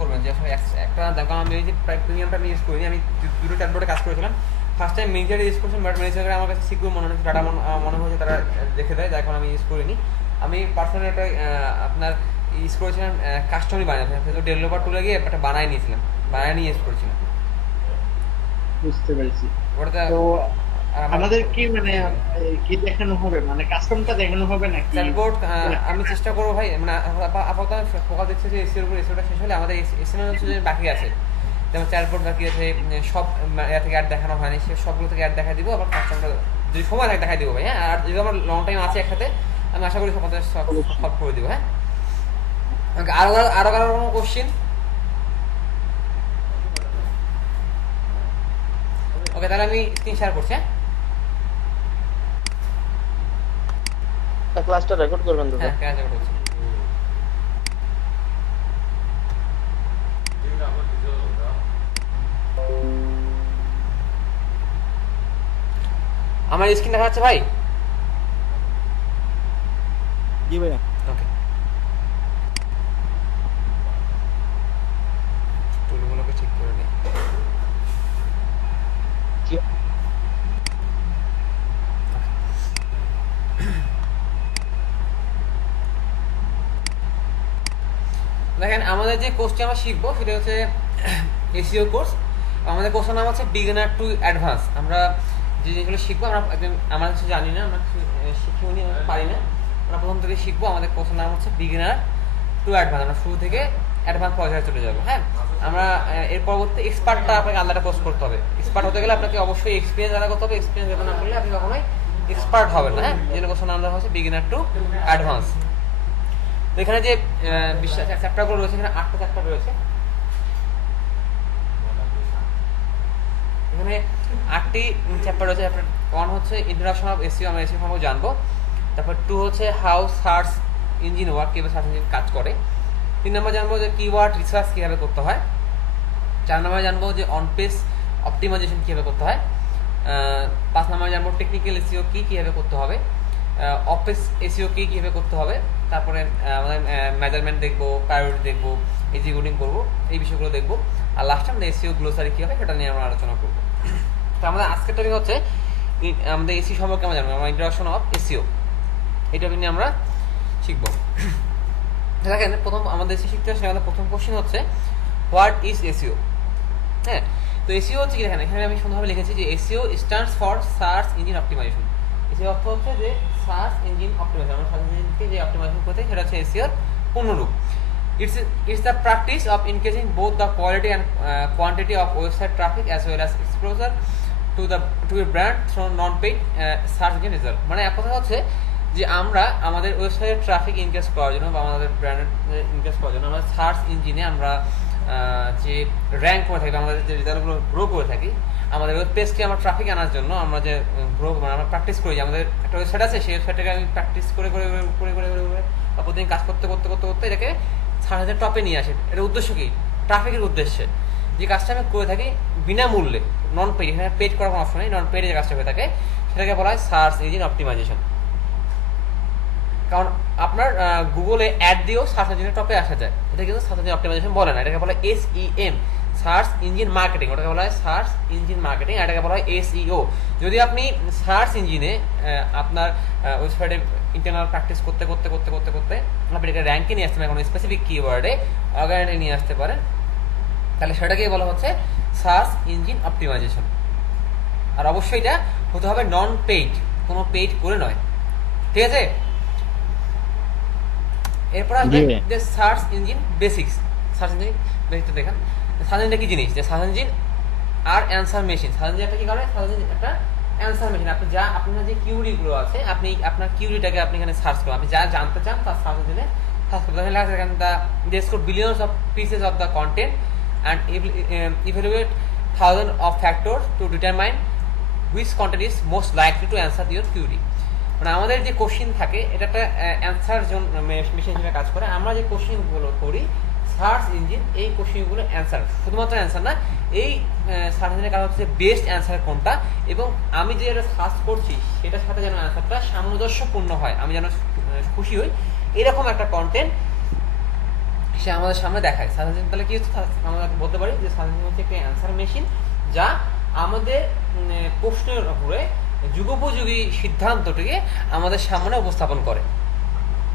করবেন যে আসলে একটা দেখো আমি এই যে প্রিমিয়ামটা আমি ইউজ করিনি, আমি দুটো চ্যাটবটে কাজ করেছিলাম। ফার্স্ট টাইম মেজর ইউজ করেছিলাম, বাট মেজরে আমার কাছে সিকিউর মনে হচ্ছে, ডাটা মনে হয়েছে তারা রেখে দেয়, এখন আমি ইউজ করিনি। আমি পার্সোনালি একটা আপনার ইউজ করেছিলাম, কাস্টমারই বানিয়েছিলাম, তো ডেভেলপার টুলে গিয়ে একটা বানাই নিয়েছিলাম, বানাই নিয়ে ইউজ করেছিলাম বুঝতে পেরেছি। ওটাতে। তো আমার আমাদের কি মানে কি দেখানো হবে, মানে কাস্টমটা দেখানো হবে নাকি? চ্যাটবোর্ড আমি চেষ্টা করবো ভাই, মানে আপাতত আমি ফোকাস দিচ্ছি যে এসিওর উপর। এসিওটা শেষ হলে আমাদের এসিও হচ্ছে যে বাকি আছে, যেমন চ্যাটবোর্ড বাকি আছে, সব ইয়া থেকে অ্যাড দেখানো হয়নি, সে সবগুলো থেকে অ্যাড দেখা দিব, আবার কাস্টমার যদি সময় থাকে দেখাই দিব ভাই। হ্যাঁ, আর যদি আমার লং টাইম আছে একসাথে, আমি আশা করি সব অবশ্যই। সব করে দিব। হ্যাঁ, আরো আরো কারো কোনো কোশ্চিন? ওকে, তাহলে আমি স্ক্রিন শেয়ার করছি। হ্যাঁ ক্লাসটা রেকর্ড করবেন দাদা? হ্যাঁ, কেন করছি। আমার স্ক্রিন দেখা যাচ্ছে ভাই? জি ভাইয়া। ওকে, টুলগুলোকে ঠিক করে নিই। দেখেন, আমাদের যে কোর্সটি আমরা শিখবো সেটা হচ্ছে এসিও কোর্স। আমাদের কোর্সের নাম হচ্ছে বিগিনার টু অ্যাডভান্স। আমরা যে জিনিসগুলো শিখবো, আমরা একদম আমরা কিছু জানি না, আমরা কিছু শিখিও নি, আমরা পারি না, আমরা প্রথম থেকে শিখবো। আমাদের কোর্সের নাম হচ্ছে বিগিনার টু অ্যাডভান্স। আমরা শুরু থেকে অ্যাডভান্স পর্যায়ে চলে যাবো। হ্যাঁ, আমরা এর পরবর্তী এক্সপার্টটা আপনাকে আলাদা কোর্স করতে হবে। এক্সপার্ট হতে গেলে আপনাকে অবশ্যই এক্সপিরিয়েন্স আলাদা করতে হবে। এক্সপিরিয়েন্স আলাদা না করলে আপনি কখনোই এক্সপার্ট হবেন না। হ্যাঁ, এই জন্য কোর্সের নাম দেওয়া হচ্ছে বিগিনার টু অ্যাডভান্স। তো এখানে যে বিশ্বাস চ্যাপ্টারগুলো রয়েছে, এখানে 8টা চ্যাপ্টার রয়েছে। এখানে 8টি চ্যাপ্টার রয়েছে। চ্যাপ্টার 1 হচ্ছে ইন্ট্রোডাকশন অফ এসইও, আমরা এসইও সম্পর্কে জানবো। তারপর 2 হচ্ছে হাউ সার্চ ইঞ্জিন ওয়ার্ক, কীভাবে সার্চ ইঞ্জিন কাজ করে। 3 নম্বর জানবো যে কিওয়ার্ড রিসার্চ কীভাবে করতে হয়। 4 নম্বর জানবো যে অন পেজ অপটিমাইজেশন কীভাবে করতে হয়। 5 নম্বর জানবো টেকনিক্যাল এসইও কীভাবে করতে হবে। অফ পেজ এসইও কীভাবে করতে হবে। তারপরে আমাদের মেজারমেন্ট দেখবো, প্রায়োরিটি দেখবো, এক্সিকিউটিং করবো, এই বিষয়গুলো দেখবো। আর লাস্টে আমাদের এসইও গ্লোসারি কী হবে সেটা নিয়ে আমরা আলোচনা করবো। তো আমাদের আজকের টপিক হচ্ছে আমাদের এসি সম্পর্কে আমরা জানবো, আমরা ইন্ট্রোডাকশন অফ এসইও, এই টপিক নিয়ে আমরা শিখবো। দেখেন, প্রথম আমাদের এসি শিখতে হচ্ছে, আমাদের প্রথম কোশ্চেন হচ্ছে হোয়াট ইজ এসইও। হ্যাঁ, তো এসইও হচ্ছে কি, দেখেন এখানে আমি সুন্দরভাবে লিখেছি যে SEO stands for search engine optimization. SEO অর্থ হচ্ছে যে সার্চ ইঞ্জিন অপটিমাইজেশন। আমরা সার্চ ইঞ্জিনকে যে অপটিমাইজেশন করতে, সেটা হচ্ছে এসইওর পূর্ণরূপ। It's the practice of increasing both the quality and quantity of website traffic as well as exposure to a brand through non-paid search engine result. মানে এক কথা হচ্ছে যে আমরা আমাদের ওয়েবসাইটের ট্রাফিক ইনক্রিজ করার জন্য বা আমাদের ব্র্যান্ডের ইনক্রিজ করার জন্য আমরা সার্চ ইঞ্জিনে আমরা যে র্যাঙ্ক করে থাকি, আমাদের যে রেজাল্টগুলো গ্রো করে থাকি, আমাদের ওয়েব পেজকে আমরা ট্রাফিক আনার জন্য আমরা যে গ্রো মানে আমরা প্র্যাকটিস করি, যে আমাদের একটা ওয়েবসাইট আছে, সেই ওয়েবসাইটটাকে আমি প্র্যাকটিস করে করে করে করে করে করে বা প্রতিদিন কাজ করতে করতে করতে করতে এটাকে সার্চ ইঞ্জিনের টপে নিয়ে আসে। এটার উদ্দেশ্য কি? ট্রাফিকের উদ্দেশ্যে। যে কাজটা আমি করে থাকি বিনামূল্যে, নন পেড, এখানে পেড করার কোনো অপশন নেই, নন পেডে যে কাজটা হয়ে থাকে সেটাকে বলা হয় সার্চ ইঞ্জিন অপটিমাইজেশন। কারণ আপনার গুগলে অ্যাড দিয়েও সার্চ ইঞ্জিনের টপে আসা যায়, এটা কিন্তু সার্চ ইঞ্জিন অপটিমাইজেশন বলে না, এটাকে বলা হয় SEM, সার্চ ইঞ্জিন মার্কেটিং। ওটাকে বলা হয় সার্চ ইঞ্জিন মার্কেটিং, এটাকে বলা হয় SEO। যদি আপনি সার্চ ইঞ্জিনে আপনার ওয়েবসাইটে ইন্টারনাল প্র্যাকটিস করতে করতে করতে করতে করতে আপনি এটাকে র্যাঙ্কে নিয়ে আসতে পারেন, কোনো স্পেসিফিক কিওয়ার্ডে অর্গানাইজে নিয়ে আসতে পারেন, তাহলে সেটাকেই বলা হচ্ছে সার্চ ইঞ্জিন অপটিমাইজেশন। আর অবশ্যই এটা হতে হবে নন পেইড, কোনো পেইড করে নয়, ঠিক আছে? এরপর আসবে যে search engine basics. Search engine বেসিকটা দেখেন, সার্চ ইঞ্জিন কি জিনিস? যে সার্চ ইঞ্জিন আর অ্যান্সার মেশিন। সার্চ ইঞ্জিন একটা কি করে? সার্চ ইঞ্জিন একটা অ্যান্সার মেশিন। আপনি যা আপনার যে কিউরিগুলো আছে, আপনি আপনার কিউরিটাকে আপনি এখানে সার্চ করেন, আপনি যা জানতে চান তার সার্চ ইঞ্জিনে সার্চ করতে হবে। লেখা এখানে they scour billions of pieces of the content and evaluate thousand of factors to determine which content is most likely to answer your query. মানে আমাদের যে কোশ্চিন থাকে, এটা একটা অ্যান্সার মেশিন হিসেবে কাজ করে। আমরা যে কোশ্চিনগুলো করি সার্চ ইঞ্জিন, এই কোশ্চিনগুলো অ্যান্সার, শুধুমাত্র অ্যান্সার না, এই সার্চ ইঞ্জিনের কাজ হচ্ছে বেস্ট অ্যান্সার কোনটা, এবং আমি যে এটা সার্চ করছি সেটার সাথে যেন অ্যান্সারটা সামঞ্জস্যপূর্ণ হয়, আমি যেন খুশি হই, এরকম একটা কন্টেন্ট সে আমাদের সামনে দেখায়। সার্চ ইঞ্জিন তাহলে কি হচ্ছে, আমরা বলতে পারি যে সার্চ ইঞ্জিন হচ্ছে একটা অ্যান্সার মেশিন, যা আমাদের প্রশ্নের উপরে যুগোপযোগী সিদ্ধান্তটিকে আমাদের সামনে উপস্থাপন করে।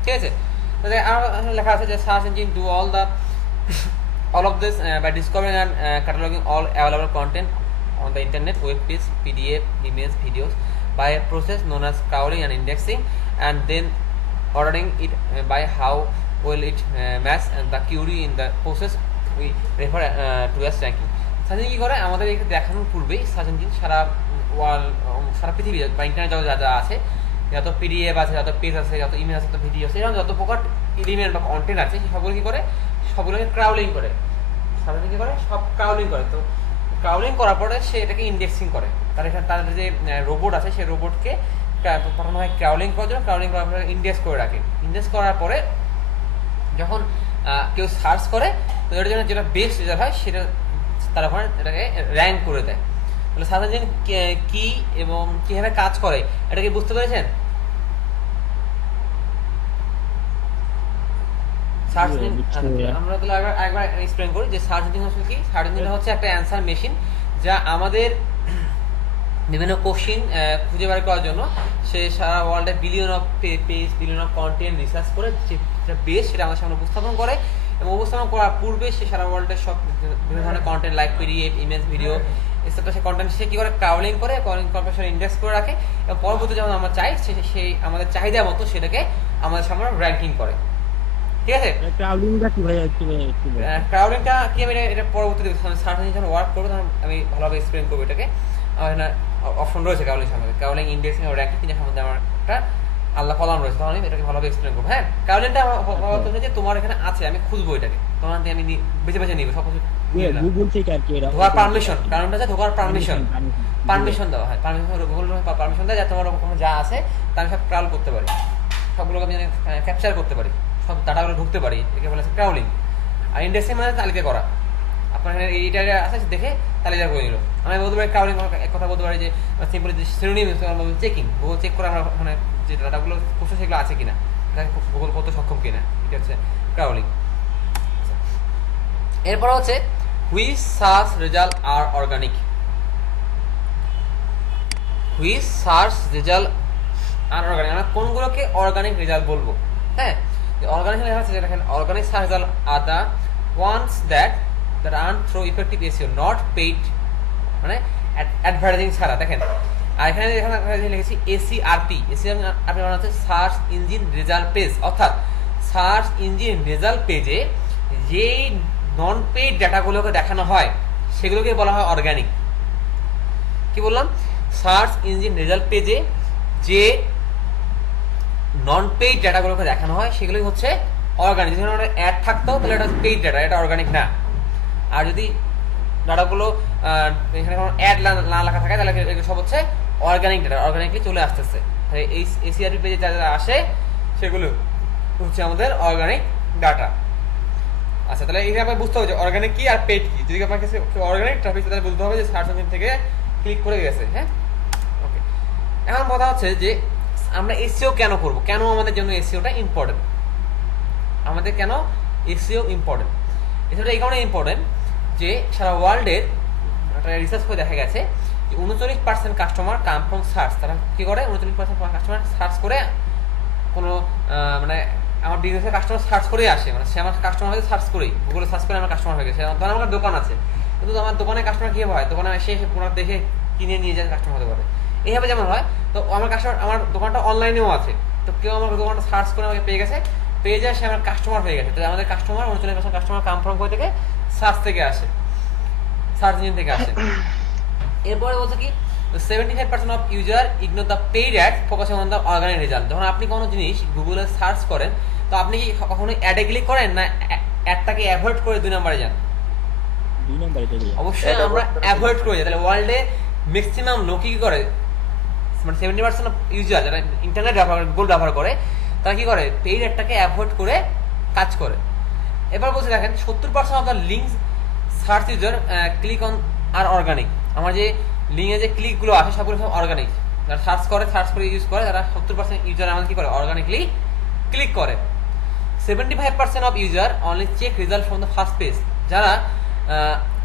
ঠিক আছে, তাহলে আর লেখা আছে যে search engine do all of this by discovering and cataloging all available content on the internet, web page, PDF, images, videos by a process known as crawling and indexing, and then ordering it by how well it match and the query in the process we refer to as ranking. Search engine কি করে, আমাদের এটা দেখানোর পূর্বেই search engine সারা সারা পৃথিবী বা internet যা যা আছে, যত পিডিএফ আছে, যত পেজ আছে, যত ইমেজ আছে, যত ভিডিও আছে, এরকম যত প্রকার এলিমেন্ট বা কন্টেন্ট আছে, সবগুলো কি করে, সবগুলোকে ক্রাউলিং করে। সার্চ ইঞ্জিন কি করে, সব ক্রাউলিং করে। তো ক্রাউলিং করার পরে সে এটাকে ইন্ডেক্সিং করে। তার এখানে তার যে রোবট আছে, সেই রোবটকে পাঠানো হয় ক্রাউলিং করার জন্য। ক্রাউলিং করার পরে ইন্ডেক্স করে রাখে। ইন্ডেক্স করার পরে যখন কেউ সার্চ করে, তো এটার জন্য যেটা বেস্ট রেজাল্ট হয় সেটা তারা ওখানে এটাকে র্যাঙ্ক করে দেয়। তাহলে সার্চ ইঞ্জিন কি এবং কিভাবে কাজ করে এটা কি বুঝতে পেরেছেন? সার্চ ইঞ্জিন আমরা তাহলে একবার এক্সপ্লেইন করি যে সার্চ ইঞ্জিন হচ্ছে কি। সার্চ ইঞ্জিন হচ্ছে একটা অ্যান্সার মেশিন, যা আমাদের বিভিন্ন কোশ্চিন খুঁজে বার করার জন্য সে সারা ওয়ার্ল্ডে billion of page, billion of content research করে যেটা বেস্ট সেটা আমাদের সামনে উপস্থাপন করে। এবং উপস্থাপন করার পূর্বে সে সারা ওয়ার্ল্ডের সব বিভিন্ন ধরনের content like PDF, image, video এসব সে কন্টেন্ট সে কী করে ক্রাউলিং করে, ক্রাউলিং করার পর ইন্ডেক্স করে রাখে এবং পরবর্তী যখন আমরা চাই সেই আমাদের চাহিদা মতো সেটাকে আমাদের সামনে র্যাঙ্কিং করে। ঠিক আছে, ক্রাউডিংটা কি ভাই একটু ক্রাউডিংটা কি আমি এটা পরবর্তীতে সার্চ ইঞ্জিন যখন ওয়ার্ক করবো তখন আমি ভালোভাবে এক্সপ্লেন করবো এটাকে। আমার এখানে অপশন রয়েছে ক্রাউলিং সম্বন্ধে, ক্রাউলিং, ইন্ডেক্সিং ও র্যাঙ্কিং তিনটা সম্বন্ধে আমার একটা আল্লাহ কলাম রয়েছে, তখন আমি এটাকে ভালোভাবে এক্সপ্লেন করবো। হ্যাঁ, ক্রাউলিংটা যে তোমার এখানে আছে, আমি খুঁজবো এটাকে, তোমার আমি বেছে বেছে নিবো সব কিছু। গুগল থেকে আর কি এটা ঢোকার পারমিশন, কারণটা হচ্ছে ঢোকার পারমিশন দেওয়া হয়। গুগল পারমিশন দেয় যাতে তোমার ওখানে যা আছে তা আমি সব ক্রাউল করতে পারি, সবগুলোকে আমি ক্যাপচার করতে পারি, সব ডাটাগুলো ঢুকতে পারি, একে বলে ক্রাউলিং। আর ইন্ডেক্সিং মানে তালিকা করা। আপনার এখানে এইটা আছে দেখে তালিকা করে নিল। আমি বলতে পারি ক্রাউলিং এক কথা বলতে পারি যে সিম্পলি যে সিনোনিম চেকিং, গুগল চেক করে আমরা ওখানে যে ডাটাগুলো কোশ্চেন সেগুলো আছে কিনা, গুগল করতে সক্ষম কিনা, এটা হচ্ছে ক্রাউলিং। এরপর হচ্ছে which search result are organic. Which search result are organic, আমরা কোনগুলোকে অর্গানিক রেজাল্ট বলবো। হ্যাঁ, অর্গানিক লেখা আছে দেখেন, organic search result are the ones that earn through effective SEO not paid, মানে অ্যাডভার্টাইজিং ছাড়া। দেখেন, আর এখানে লিখেছি এসিআরপি। এসিআরপি মানে হচ্ছে সার্চ ইঞ্জিন রেজাল্ট পেজ, অর্থাৎ সার্চ ইঞ্জিন রেজাল্ট পেজে যেই নন পেইড ডাটাগুলোকে দেখানো হয় সেগুলোকে বলা হয় অর্গানিক। কি বললাম? সার্চ ইঞ্জিন রেজাল্ট পেজে যে নন পেইড ডাটাগুলোকে দেখানো হয় সেগুলোই হচ্ছে অর্গানিক। যদি অ্যাড থাকতো তাহলে এটা পেইড ডাটা, এটা অর্গানিক না। আর যদি ডাটাগুলো এখানে কোনো অ্যাড না লেখা থাকে তাহলে এগুলো সব হচ্ছে অর্গানিক ডাটা, অর্গানিকলি চলে আসতেছে। তাহলে এই এসিআরপি পেজে যা যা আসে সেগুলো হচ্ছে আমাদের অর্গানিক ডাটা। আচ্ছা, তাহলে এইভাবে বুঝতে হবে যে অর্গানিক কি আর পেইড কি। যদি আপনার কাছে অর্গানিক ট্রাফিক তাহলে বুঝতে হবে যে সার্চ ইঞ্জিন থেকে ক্লিক করে গেছে। হ্যাঁ, ওকে। এখন কথা হচ্ছে যে আমরা এসইও কেন করব, কেন আমাদের জন্য এসইওটা ইম্পর্টেন্ট, আমাদের কেন এসইও ইম্পর্টেন্ট। এসইওটা এই কারণে ইম্পর্টেন্ট যে সারা ওয়ার্ল্ডের একটা রিসার্চ করে দেখা গেছে যে 39% কাস্টমার কাম ফ্রম সার্চ। তারা কি করে, 39% কাস্টমার সার্চ করে কোনো মানে আমার বিজনেসের কাস্টমার সার্চ করেই আসে, মানে সে আমার কাস্টমার হয়ে সার্চ করেই, গুগলে সার্চ করে আমার কাস্টমার হয়ে গেছে। ধরেন আমার দোকান আছে, কিন্তু আমার দোকানে কাস্টমার কীভাবে হয়, দোকানে এসে প্রোডাক্ট দেখে কিনে নিয়ে যায় কাস্টমার হতে পারে, এইভাবে যেমন হয়। তো আমার কাস্টমার, আমার দোকানটা অনলাইনেও আছে, তো কেউ আমার দোকানটা সার্চ করে আমাকে পেয়ে গেছে, পেয়ে যায়, সে আমার কাস্টমার হয়ে গেছে। তো আমাদের কাস্টমার 39% কাস্টমার কাম ফ্রম কই থেকে, সার্চ থেকে আসে, সার্চ ইঞ্জিন থেকে আসে। এরপরে বলছে কি 75% of user ignore the paid add focusing on the organic result. যখন আপনি কোনো জিনিস গুগলে সার্চ করেন তো আপনি কি কখনো অ্যাডে ক্লিক করেন না অ্যাডটাকে অ্যাভয়েড করে 2 নম্বরে যান? অবশ্যই আমরা অ্যাভয়েড করে যাই। তাহলে ওয়ার্ল্ডে ম্যাক্সিমাম লোক কি করে, মানে 70% অফ ইউজার যারা ইন্টারনেট ব্যবহার করে, গুগল ব্যবহার করে, তারা কি করে, পেইড অ্যাডটাকে অ্যাভয়েড করে কাজ করে। এবার বলছে দেখেন 70% of the links search user click on are organic. আমার যে লিঙ্কে যে ক্লিকগুলো আসে সবগুলো সব অর্গানিক। যারা সার্চ করে ইউজ করে, তারা 70% ইউজার আমাদের কি করে, অর্গানিকলি ক্লিক করে। 75% of user only check result from the first page. যারা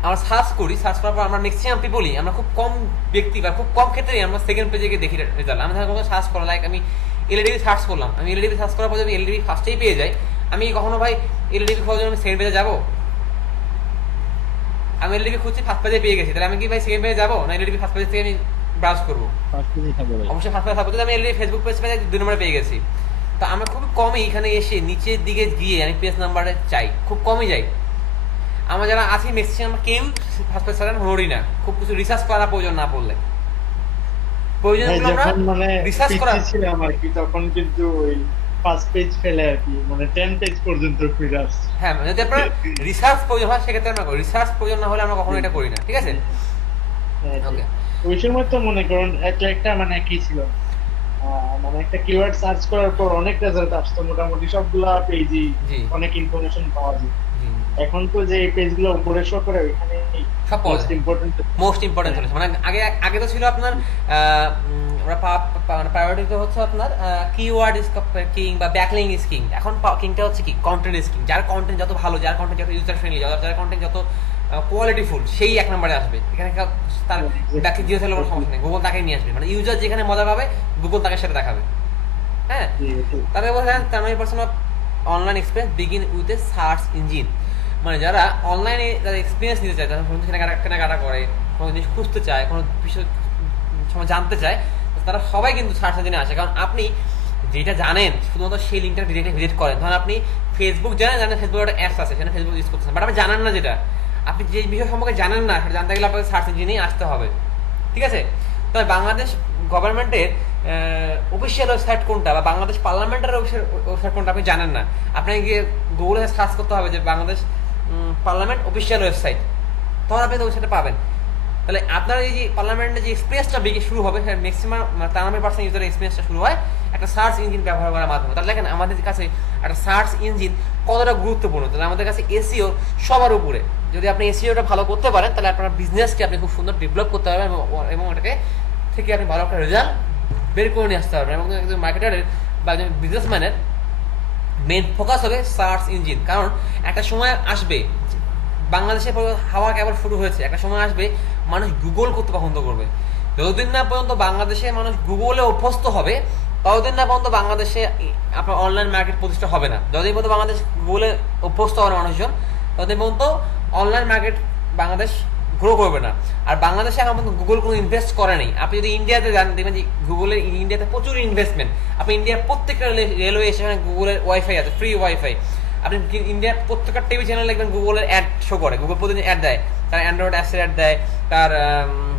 আমরা সার্চ করি, সার্চ করার পর আমরা ম্যাক্সিমাম পিপলই, আমরা খুব কম ব্যক্তি বা খুব কম ক্ষেত্রেই আমরা সেকেন্ড পেজে গিয়ে দেখি রেজাল্ট। আমি ধরো সার্চ করা, লাইক আমি এলইডি সার্চ করলাম, আমি এলইডি সার্চ করার পর যদি এলইডি ফার্স্টেই পেয়ে যাই, আমি কখনো ভাই এলইডি খোঁজার জন্য আমি সেকেন্ড পেজে যাবো? আমি এলইডি খুঁজছি, ফার্স্ট পেজে পেয়ে গেছি, তাহলে আমি কি ভাই সেকেন্ড পেজে যাবো, না এলইডি ফার্স্ট পেজ থেকে আমি ব্রাউজ করবো? ফার্স্ট পেজে থাকবে ভাই। অবশ্যই ফার্স্ট পেজে থাকবো। যদি আমি এলইডি ফেসবুক পেজ পেয়ে 2 নম্বরে পেয়ে গেছি, তো আমরা খুব কমই এখানে এসে নিচের দিকে গিয়ে আমি পেজ নাম্বারে চাই, খুব কমই যাই। আমরা যারা আছি ম্যাক্সিমাম কেউ ফার্স্ট পেজ ছাড়া হরি না, খুব কিছু রিসার্চ করা প্রয়োজন না পড়লে। প্রয়োজন ভাই, হলে আমরা যখন মানে রিসার্চ করা পিসি ছিলাম আর কি, তখন কিন্তু ওই ফার্স্ট পেজ ফেলে আর কি, মানে 10 পেজ পর্যন্ত ফিরে আসছে। হ্যাঁ, যদি আপনার রিসার্চ প্রয়োজন হয় সেক্ষেত্রে আমরা করি, রিসার্চ প্রয়োজন না হলে আমরা কখনো এটা করি না, ঠিক আছে? ওকে, ওই সময় তো মনে করুন একটা মানে কি ছিল, মানে একটা কিওয়ার্ড সার্চ করার পর অনেক রেজাল্ট আসতো, মোটামুটি সবগুলা পেজই জি। অনেক ইনফরমেশন পাওয়া যায়। জি। এখন তো যে পেজগুলো উপরে শো করে ওখানে সব পাওয়া মোস্ট যায়। ইম্পর্টেন্ট মোস্ট ইম্পর্টেন্ট চলেছে, মানে আগে তো ছিল আপনার আমরা প্রায়োরিটি তো হচ্ছে আপনার কিওয়ার্ড ইজ কিং বা ব্যাকলিং ইজ কিং। এখন কিংটা হচ্ছে কি, কন্টেন্ট ইজ কিং। যার কন্টেন্ট যত ভালো, যার কন্টেন্ট যত ইউজার ফ্রেন্ডলি, যার কন্টেন্ট যত কোয়ালিটিফুল, সেই 1 নম্বরে আসবে। এখানে তার ব্যাকে জিও থাকলে কোনো সমস্যা নেই, গুগল তাকেই নিয়ে আসবে। মানে ইউজার যেখানে মজা পাবে গুগল তাকে সেটা দেখাবে। হ্যাঁ, তাদের বলছেন 93% of online experience begin with a search engine. মানে যারা অনলাইনে যারা এক্সপিরিয়েন্স নিতে চায়, যারা কোনো কেনাকাটা করে, কোনো জিনিস খুঁজতে চায়, কোনো বিষয় সময় জানতে চায়, তারা সবাই কিন্তু সার্চ ইঞ্জিনে আসে। কারণ আপনি যেটা জানেন শুধুমাত্র সেই লিঙ্কটা ডিরেক্টলি ভিজিট করেন। ধরুন আপনি ফেসবুক জানেন ফেসবুকের একটা অ্যাপস আছে, সেখানে ফেসবুক ইউজ করতেছেন, বাট আপনি জানেন না, যেটা আপনি যে বিষয় সম্পর্কে জানেন না সেটা জানতে গেলে আপনাকে সার্চ ইঞ্জিনেই আসতে হবে, ঠিক আছে? তবে বাংলাদেশ গভর্নমেন্টের অফিসিয়াল ওয়েবসাইট কোনটা বা বাংলাদেশ পার্লামেন্টের ওয়েবসাইট কোনটা আপনি জানেন না, আপনাকে গিয়ে গুগলে সার্চ করতে হবে যে বাংলাদেশ পার্লামেন্ট অফিসিয়াল ওয়েবসাইট, তখন আপনি তো ওয়েবসাইটে পাবেন। তাহলে আপনার এই যে পার্লামেন্টের যে এক্সপিরিয়েন্সটা শুরু হবে, ম্যাক্সিমাম 93% ইউজারের এক্সপিরিয়েন্সটা শুরু হয় একটা সার্চ ইঞ্জিন ব্যবহার করার মাধ্যমে। তাহলে দেখেন আমাদের কাছে একটা সার্চ ইঞ্জিন কতটা গুরুত্বপূর্ণ। তাহলে আমাদের কাছে এসইও সবার উপরে। যদি আপনি এসইওটা ভালো করতে পারেন, তাহলে আপনার বিজনেসকে আপনি খুব সুন্দর ডেভেলপ করতে পারবেন এবং ওটাকে থেকে আপনি ভালো একটা রেজাল্ট বের করে নিয়ে আসতে পারবেন। এবং একজন মার্কেটারের বা একজন বিজনেসম্যানের মেন ফোকাস হবে সার্চ ইঞ্জিন। কারণ একটা সময় আসবে, বাংলাদেশে হাওয়া কেবল শুরু হয়েছে, একটা সময় আসবে মানুষ গুগল করতে পছন্দ করবে। যতদিন না পর্যন্ত বাংলাদেশে মানুষ গুগলে অভ্যস্ত হবে, ততদিন না পর্যন্ত বাংলাদেশে আপনার অনলাইন মার্কেট প্রতিষ্ঠা হবে না। যতদিন পর্যন্ত বাংলাদেশ গুগলে অভ্যস্ত হবে মানুষজন, ততদিন পর্যন্ত অনলাইন মার্কেট বাংলাদেশ গ্রো করবে না। আর বাংলাদেশে এখন পর্যন্ত গুগল কোনো ইনভেস্ট করে নেই। আপনি যদি ইন্ডিয়াতে যান, দেখবেন যে গুগলের ইন্ডিয়াতে প্রচুর ইনভেস্টমেন্ট। আপনি ইন্ডিয়ার প্রত্যেকটা রেলওয়ে স্টেশনে গুগলের ওয়াইফাই আছে, ফ্রি ওয়াইফাই। আপনি ইন্ডিয়ার প্রত্যেকটা টিভি চ্যানেল দেখবেন গুগলের অ্যাড শো করে, গুগল প্রতিদিন অ্যাড দেয়, তার অ্যান্ড্রয়েড অ্যাপসের অ্যাড দেয়, তার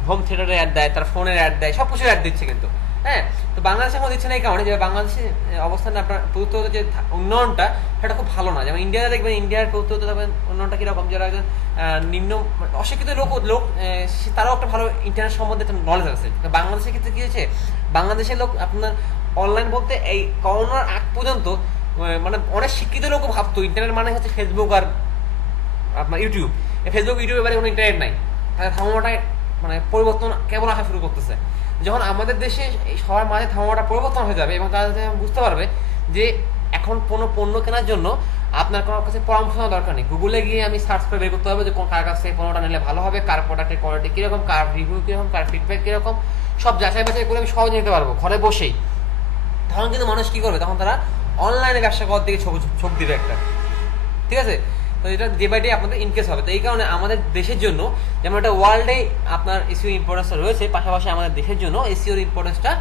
হোম থিয়েটারের অ্যাড দেয়, তার ফোনের অ্যাড দেয়, সব কিছুর অ্যাড দিচ্ছে কিন্তু। হ্যাঁ, তো বাংলাদেশে এখন দিচ্ছে না এই কারণে যে বাংলাদেশের অবস্থানে আপনার প্রযুক্তিগত যে উন্নয়নটা সেটা খুব ভালো না। যেমন ইন্ডিয়াতে দেখবেন, ইন্ডিয়ার প্রযুক্তিগত উন্নয়নটা কীরকম, যারা একজন নিম্ন অশিক্ষিত লোক তারাও একটা ভালো ইন্টারনেট সম্বন্ধে একটা নলেজ আছে। তো বাংলাদেশের ক্ষেত্রে কী হয়েছে, বাংলাদেশের লোক আপনার অনলাইন বলতে এই করোনার আগ পর্যন্ত মানে অনেক শিক্ষিত লোকও ভাবতো ইন্টারনেট মানে হচ্ছে ফেসবুক আর আপনার ইউটিউব। ফেসবুক ইউটিউবের বাইরে কোনো ইন্টারনেট নাই। তাদের থামাটাই মানে পরিবর্তন কেবল আসা শুরু করতেছে। যখন আমাদের দেশে সবার মাঝে থামাটা পরিবর্তন হয়ে যাবে এবং তারা বুঝতে পারবে যে এখন কোনো পণ্য কেনার জন্য আপনার কোনো কাছে পরামর্শ নেওয়ার দরকার নেই, গুগলে গিয়ে আমি সার্চ করে বের করতে হবে যে কোন কার কাছে পণ্যটা নিলে ভালো হবে, কার প্রোডাক্টের কোয়ালিটি কীরকম, কার রিভিউ কীরকম, কার ফিডব্যাক কীরকম, সব যাচাই বাছাই করে আমি সহজে নিতে পারবো ঘরে বসেই। তখন কিন্তু মানুষ কী করবে, তখন তারা অনলাইনে ব্যবসা করার দিকে ছোপ দিবে একটা, ঠিক আছে? তো এটা ডে বাই ডে আপনাদের ইনকেস হবে। তো এই কারণে আমাদের দেশের জন্য, যেমন একটা ওয়ার্ল্ডে আপনার এসইও ইম্পর্টেন্সটা রয়েছে, পাশাপাশি আমাদের দেশের জন্য এসইওর ইম্পর্টেন্সটা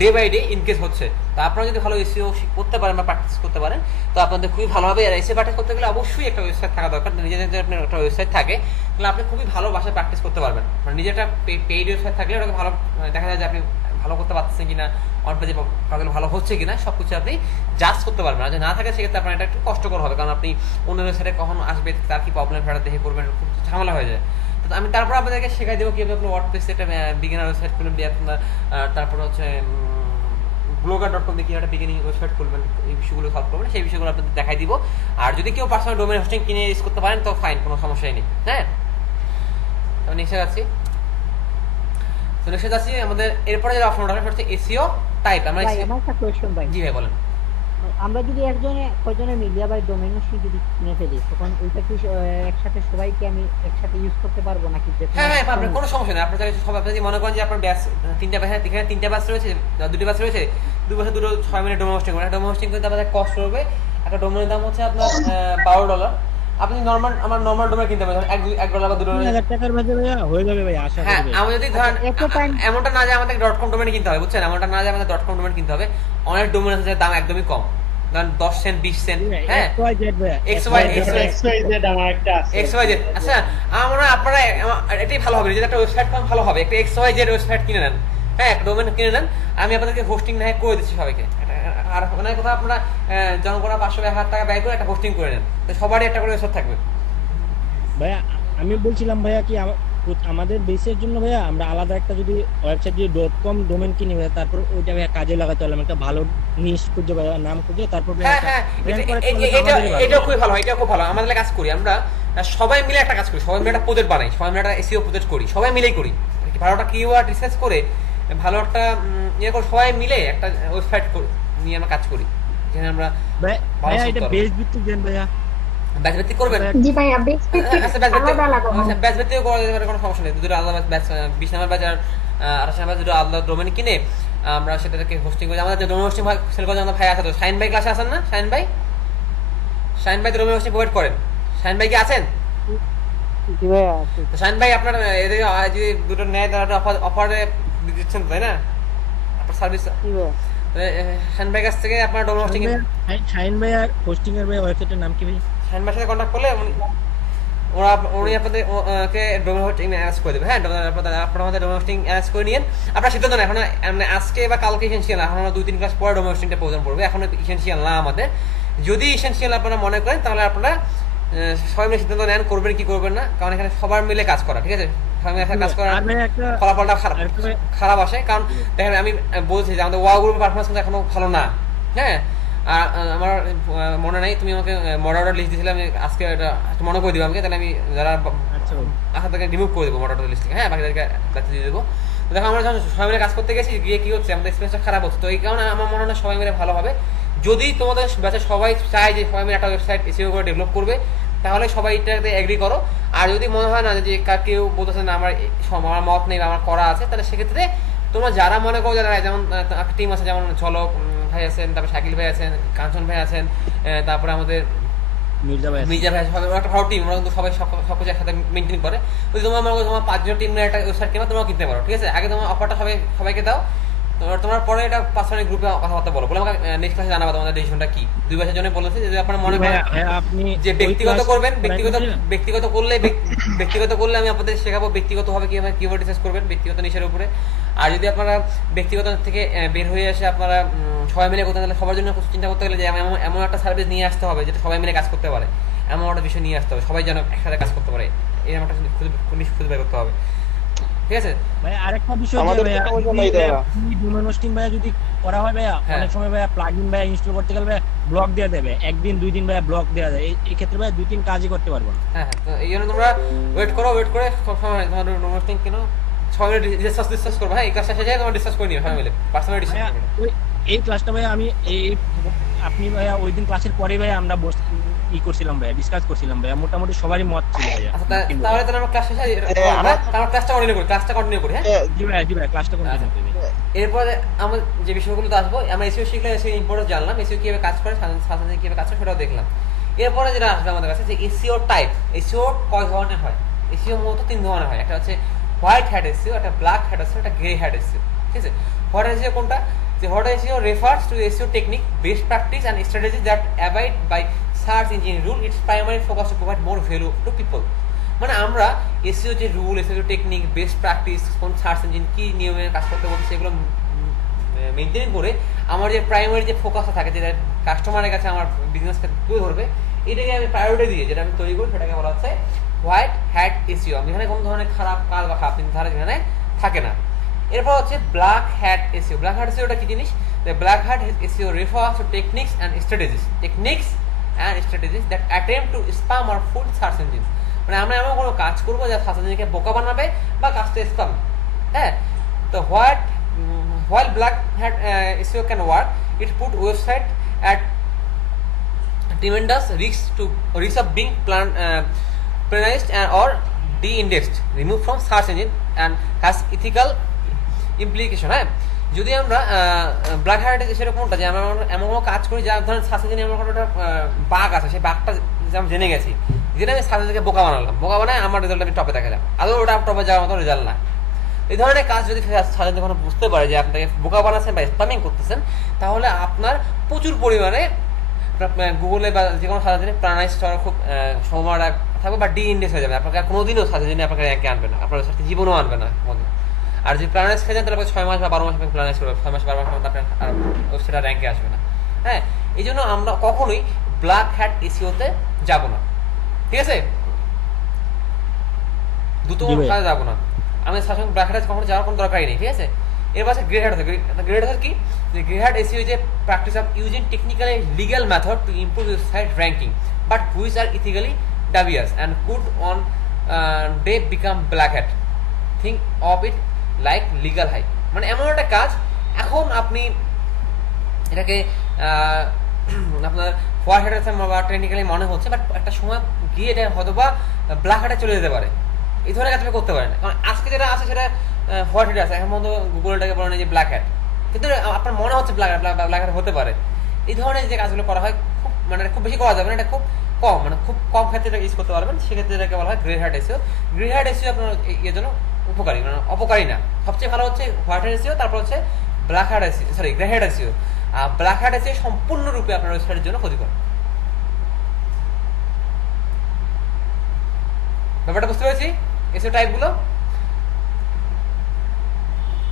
ডে বাই ডে ইনকেস হচ্ছে। তো আপনারা যদি ভালো এসইও করতে পারেন বা প্র্যাকটিস করতে পারেন, তো আপনাদের খুবই ভালো হবে। আর এসইও প্র্যাকটিস করতে গেলে অবশ্যই একটা ওয়েবসাইট থাকা দরকার। নিজেদের যদি আপনার একটা ওয়েবসাইট থাকে, তাহলে আপনি খুবই ভালো ভাষায় প্র্যাকটিস করতে পারবেন। মানে নিজের একটা পেইড ওয়েবসাইট থাকলে ওটাকে ভালো দেখা যায় যে আপনি ভালো করতে পারতেছেন কিনা, অন পেজে কাজগুলো ভালো হচ্ছে কিনা, সব কিছু আপনি জাজ করতে পারবেন। আর যদি না থাকে সেক্ষেত্রে আপনার এটা একটু কষ্টকর হবে, কারণ আপনি অন্য ওয়েবসাইটে কখন আসবে, তার কি প্রবলেম, সেটা দেখে করবেন, খুব ঝামেলা হয়ে যায়। তো আমি তারপর আপনাদেরকে শেখাই দেবো কীভাবে আপনি ওয়ার্ডপ্রেসে একটা বিগিনার ওয়েবসাইট খুলবেন, আপনার তারপরে হচ্ছে blogger.com দিয়ে কীভাবে একটা বিগিনিং ওয়েবসাইট খুলবেন, এই বিষয়গুলো সলভ করবেন, সেই বিষয়গুলো আপনাদের দেখাই দিব। আর যদি কেউ পার্সোনাল ডোমেন হোস্টিং কিনে ইউজ করতে পারেন তো ফাইন, কোনো সমস্যাই নেই। হ্যাঁ, আমি নেক্সটে যাচ্ছি। তো নেক্সটে যাচ্ছি আমাদের এরপরে যে অপশনটা হচ্ছে এসইও টাইপ। আমরা ভাই আমার একটা কোশ্চেন ভাই। জি ভাই বলেন। আমরা যদি কয়জনে মিলিয়ে ভাই ডোমেইন হোস্টিং যদি কিনে ফেলি তখন ওইটা কি একসাথে সবাইকে আমি একসাথে ইউজ করতে পারবো নাকি যে হ্যাঁ হ্যাঁ পারবেন, কোনো সমস্যা নেই। আপনার সবাই, আপনি যদি মনে করেন যে আপনার ব্যাচ তিনটা ব্যাচ, এখানে তিনটা ব্যাচ রয়েছে, দুটি ব্যাচ রয়েছে, 2 বছর 6 মিনিট ডোমেন হোস্টিং করবেন। ডোমেন হোস্টিং কিন্তু আমাদের কস্ট করবে, একটা ডোমেনের দাম হচ্ছে আপনার $12। আপনি আমার নর্মাল ডোমেন কিনতে পারেন $1 বা $2। 3,000 টাকার মধ্যে ভাইয়া হয়ে যাবে ভাই, আশা হ্যাঁ, করি। আমি যদি ধরেন একটা টাইম এমনটা না যে আমাদের .com ডোমেন কিনতে হবে, বুঝছেন, এমনটা না যে আমাদের .com ডোমেন কিনতে হবে। অনেক ডোমেন আছে যার দাম একদমই কম, ধরেন 10 সেন্ট 20 সেন্ট। হ্যাঁ, XYZ ভাইয়া, XYZ আমার একটা আছে। XYZ, আচ্ছা আমার মনে হয় আপনারা এটাই ভালো হবে, যদি একটা ওয়েবসাইট কম ভালো হবে, একটা XYZ ওয়েবসাইট কিনে নেন। হ্যাঁ, একটা ডোমেন কিনে নেন, আমি আপনাদেরকে হোস্টিং না করে দিচ্ছি সবাইকে। আর অনেক কথা, আপনারা জনগণরা 500-1000 টাকা ব্যয় করে একটা হোস্টিং করে নেন, তো সবারই একটা করে ওয়েবসাইট থাকবে। ভাইয়া আমি বলছিলাম ভাইয়া কি আমাদের বেসের জন্য ভাইয়া আমরা আলাদা একটা যদি ওয়েবসাইট যদি .com ডোমেন কিনি ভাইয়া, তারপর ওইটা ভাইয়া কাজে লাগাতে হলাম, একটা ভালো নিশ খুঁজে ভাইয়া, নাম খুঁজে, তারপর ভাইয়া হ্যাঁ একটা হ্যাঁ, brand করে এটাও খুবই ভালো হয়, এটাও খুব ভালো। আমাদের কাজ করি আমরা সবাই মিলে একটা কাজ করি, সবাই মিলে একটা প্রজেক্ট বানাই, সবাই মিলে একটা এসইও প্রজেক্ট করি, সবাই মিলেই করি। ভালো একটা কিওয়ার্ড রিসার্চ করে, ভালো একটা ইয়ে করে, সবাই মিলে একটা ওয়েবসাইট নিয়ে আমরা কাজ করি, যেখানে আমরা ভাইয়া এটা বেস ভিত্তিক দেন ভাইয়া, ব্যাচ ভিত্তিক করবেন। জি ভাইয়া বেশ আচ্ছা, ব্যাচ ভিত্তিক, আলাদা আলাদা আচ্ছা ব্যাচ ভিত্তিক করা যেতে পারে, কোনো সমস্যা নেই। দুটো আলাদা ব্যাচ, 20 নাম্বার ব্যাচ আর 28 নাম্বার দুটো আলাদা ডোমেন কিনে আমরা সেটাকে হোস্টিং করি। আমাদের যে ডোমেন হোস্টিং সেল করে আমাদের ভাই আছে, তো শাইন ভাই ক্লাসে আসেন না? শাইন ভাই তো ডোমেন হোস্টিং প্রোভাইড করেন। শাইন ভাই কি আছেন? জি ভাইয়া আছে। তো শাইন ভাই আপনার এদের যদি দুটো নেয় তাহলে অফারে দিচ্ছেন, তাই না? আপনার সার্ভিস জি ভাইয়া শাইন ভাই কাছ থেকে আপনার ডোমেন হোস্টিং, শাইন ভাইয়া হোস্টিং এর ভাইয়া ওয়েবসাইটের নাম কি ভাই? শাইন ভাইয়ের সাথে কন্ট্যাক্ট করলে উনি আপনাদেরকে ডোমেন হোস্টিং অ্যারেঞ্জ করে দেবে। হ্যাঁ, আপনারা আমাদের ডোমেন হোস্টিং অ্যারেঞ্জ করে নিন। আপনার সিদ্ধান্ত নেন, এখন আজকে বা কালকে ইসেনশিয়াল, এখন আমরা 2-3 ক্লাস পরে ডোমেন হোস্টিংটা প্রয়োজন পড়বে, এখন ইসেনশিয়াল না আমাদের। যদি ইসেনশিয়াল আপনারা মনে করেন তাহলে আপনারা সবাই মিলে সিদ্ধান্ত নেন করবেন কি করবেন না, কারণ এখানে সবার মিলে কাজ করা, ঠিক আছে? সবাই মিলে কাজ করার আর ভাইয়া একটা ফলাফলটা খারাপ আসে, কারণ দেখেন আমি বলছি যে আমাদের ওয়া গ্রুপের পারফরমেন্স কিন্তু এখনো ভালো না। হ্যাঁ, আর আমার মনে নাই, তুমি আমাকে মডারেটর লিস্ট দিয়েছিলে, আমি আজকে এটা একটু মনে করে দিব আমাকে, তাহলে আমি যারা আচ্ছা ভাই, আশা থেকে রিমুভ করে দেবো মডারেটর লিস্ট থেকে। হ্যাঁ, বাকিদেরকে ব্যাচে দিয়ে দেবো। তো দেখো আমরা যখন সবাই মিলে কাজ করতে গেছি, গিয়ে কি হচ্ছে, আমাদের এক্সপিরিয়েন্সটা খারাপ হচ্ছে। তো এই কারণে আমার মনে হয় সবাই মিলে ভালো হবে। যদি তোমাদের ব্যাচে সবাই চায় যে সবাই মিলে একটা ওয়েবসাইট এসইও করে ডেভেলপ করবে, তাহলে সবাই এটাতে এগ্রি করো। আর যদি মনে হয় না যে কেউ বলতেছে না আমার মত নেই বা আমার করা আছে, তাহলে সেক্ষেত্রে তোমরা যারা মনে করো, যারা যেমন টিম আছে, যেমন ঝলক ভাই আছেন, তারপরে শাকিল ভাই আছেন, কাঞ্চন ভাই আছেন, তারপরে আমাদের মির্জা ভাই মির্জা ভাই, সবাই একটা ভালো টিম, ওরা কিন্তু সবাই সব কিছু একসাথে মেনটেন করে। যদি তোমার মনে করো তোমার 5 জন টিম নিয়ে একটা ওয়েবসাইট কিনা, তোমরা কিনতে পারো, ঠিক আছে? আগে তোমার অফারটা সবাইকে দাও, তোমার পরে এটা পার্সোনাল গ্রুপে কথাবার্তা বলো, বলে আমাকে নেক্সট ক্লাসে জানাবো তোমাদের ডিসিশনটা কি। 2 বছরের জন্য বলেছে, যদি আপনারা মনে করেন আপনি যে ব্যক্তিগত করবেন, ব্যক্তিগত করলে আমি আপনাদের শেখাবো ব্যক্তিগতভাবে কিভাবে কিওয়ার্ড রিসার্চ করবেন ব্যক্তিগত নিশের উপরে। আর যদি আপনারা ব্যক্তিগত থেকে বের হয়ে আসে আপনারা সবাই মিলে করতে, তাহলে সবার জন্য চিন্তা করতে গেলে যে এমন একটা সার্ভিস নিয়ে আসতে হবে যেটা সবাই মিলে কাজ করতে পারে, এমন একটা বিষয় নিয়ে আসতে হবে, সবাই যেন একসাথে কাজ করতে পারে, এরকম একটা খুঁজে বের করতে হবে, ঠিক আছে? ভাই আরেকটা বিষয়, আমাদের ভাইয়া তো কোনো নাই দেয়া। ডোমেন হোস্টিং ভাইয়া যদি করা হয় ভাইয়া, হ্যাঁ। অনেক সময় ভাইয়া প্লাগইন ভাইয়া ইনস্টল করতে গেলে ভাইয়া ব্লক দেয়া দেবে, 1-2 দিন ভাইয়া ব্লক দেয়া যায়, এই ক্ষেত্রে ভাইয়া 2-3 কাজই করতে পারবো না। হ্যাঁ হ্যাঁ, তো এই জন্য তোমরা ওয়েট করে সব সময় তোমাদের ডোমেস্টিং কেন সবাই মিলে ডিসকাস করবো। হ্যাঁ, এই কাজটা শেষে তোমরা ডিসকাস করে নিও সবাই মিলে, পার্সোনালি ডিসকাস ভাইয়া করবে। এই ক্লাসটা ভাইয়া আমি আপনি ভাইয়া ওই দিন ক্লাসের পরে ভাইয়া আমরা করছিলাম ভাইয়া, ডিসকাস করছিলাম ভাইয়া, মোটামুটি সবারই মত ছিল ভাইয়া। আচ্ছা, তাহলে আমরা ক্লাস শেষে আমরা ক্লাসটা কন্টিনিউ করি। হ্যাঁ, জি ভাইয়া ক্লাসটা কন্টিনিউ করবে। এরপরে আমরা যে বিষয়গুলোতে আসবো, আমরা এসইও শিখলে এসইও ইম্পর্টেন্ট জানলাম, এসইও কিভাবে কাজ করে, সাধারণত কিভাবে কাজ করে সেটাও দেখলাম। এরপরে যেটা আসবে আমাদের কাছে যে এসইও টাইপ, এসইও কয় ধরনের হয়? এসইও মূলত 3 ধরনের হয়, একটা হচ্ছে হোয়াইট হ্যাট এসইও, একটা ব্ল্যাক হ্যাট এসইও, একটা গ্রে হ্যাট এসইও, ঠিক আছে? হোয়াইট এসইও কোনটা? যে white SEO refers to SEO technique, best practice and strategy that abide by search engine rule, its primary focus to provide more value to people. মানে আমরা SEO যে rule, SEO technique, best practice, কোন search engine কি নিয়মে কাজ করতে বলছে, সেগুলো মেনটেন করে আমার যে প্রাইমারি যে ফোকাসটা থাকে, যেটা কাস্টমারের কাছে আমার বিজনেসকে তুলে ধরবে, এটাকে আমি প্রায়োরিটি দিয়ে যেটা আমি তৈরি করি, সেটাকে বলা হচ্ছে হোয়াইট হ্যাট এসইও। আমি এখানে কোনো ধরনের খারাপ কাজ বা খারাপ চিন্তাধারা এখানে থাকে না। এরপর হচ্ছে black hat SEO. Black hat এসইওটা কি জিনিস? Black hat SEO refers to techniques and strategies that attempt to spam or fool search engines. মানে আমরা এমন কোনো কাজ করবো যা সার্চ ইঞ্জিনকে বোকা বানাবে বা কাজটা স্প্যাম। হ্যাঁ, তো while black hat SEO can work, it put website at tremendous risk of being penalized or de-indexed, removed from search engine and has ethical implication. হ্যাঁ, যদি আমরা ব্ল্যাক হ্যাট সেরকমটা যে আমরা এমন কোনো কাজ করি যার ধরেন সার্চ ইঞ্জিনে এমন কোনো একটা বাগ আছে, সেই বাগটা আমি জেনে গেছি, যেটা আমি সার্চ ইঞ্জিনকে বোকা বানালাম, বোকা বানায় আমার রেজাল্ট আমি টপে দেখালাম, আদৌ ওটা টপে যাওয়ার মতো রেজাল্ট না। এই ধরনের কাজ যদি সার্চ ইঞ্জিন যখন বুঝতে পারে যে আপনাকে বোকা বানাচ্ছেন বা স্প্যামিং করতেছেন, তাহলে আপনার প্রচুর পরিমাণে গুগলে বা যে কোনো সার্চ ইঞ্জিনে প্রানাইজ হওয়ার খুব সময় থাকবে বা ডি-ইন্ডেক্স হয়ে যাবে। আপনাকে আর কোনোদিনও সার্চ ইঞ্জিনে আপনাকে র্যাঙ্কে আনবে না, আপনার ওয়েবসাইটে জীবনও আনবে না কোনোদিন। আর যদি প্ল্যানাইজ খেয়ে যান তাহলে 6 মাস বা 12 মাস আপনি প্ল্যানাইজ করবেন, 6 মাস 12 মাস আপনার ওয়েবসাইটে র্যাঙ্কে আসবে না। হ্যাঁ, এই জন্য আমরা কখনোই ব্ল্যাক হ্যাট এসইওতে যাব না, ঠিক আছে? দ্রুত কাজে যাবো না, আমি সাধারণত ব্ল্যাক হ্যাট কখনো যাওয়ার কোনো দরকারই নেই, ঠিক আছে? এর পাশে গ্রে হ্যাট আছে। গ্রে হ্যাট কি? যে গ্রে হ্যাট এসইও যে practice of using technically legal method to improve website ranking but which are ethically dubious and could one day become black hat, think of it like legal high. মানে এমন একটা কাজ, এখন আপনি এটাকে আপনার white hat আছে বা টেকনিক্যালি মনে হচ্ছে, বাট একটা সময় গিয়ে এটা হয়তো বা ব্ল্যাক হ্যাটে চলে যেতে পারে। এই ধরনের কাজ আপনি করতে পারেন, কারণ আজকে যেটা আছে সেটা হোয়াইট হ্যাট আছে, এখন পর্যন্ত গুগলটাকে বলেন যে ব্ল্যাক হ্যাট, কিন্তু আপনার মনে হচ্ছে ব্ল্যাক হ্যাট হতে পারে। এই ধরনের যে কাজগুলো করা হয় খুব মানে খুব বেশি করা যাবে না, এটা খুব কম, মানে খুব কম ক্ষেত্রে এটা ইউজ করতে পারবেন, সেক্ষেত্রে এটাকে বলা হয় grey hat SEO. Grey hat SEO আপনার এর জন্য উপকারী, মানে অপকারী না। সবচেয়ে ভালো হচ্ছে হোয়াইট হ্যাট এসইও, তারপর হচ্ছে black hat SEO, sorry grey hat SEO. আর ব্ল্যাক হ্যাট এসইও সম্পূর্ণরূপে আপনার ওয়েবসাইটের জন্য ক্ষতিকর। ব্যাপারটা বুঝতে পেরেছি এসইও টাইপগুলো?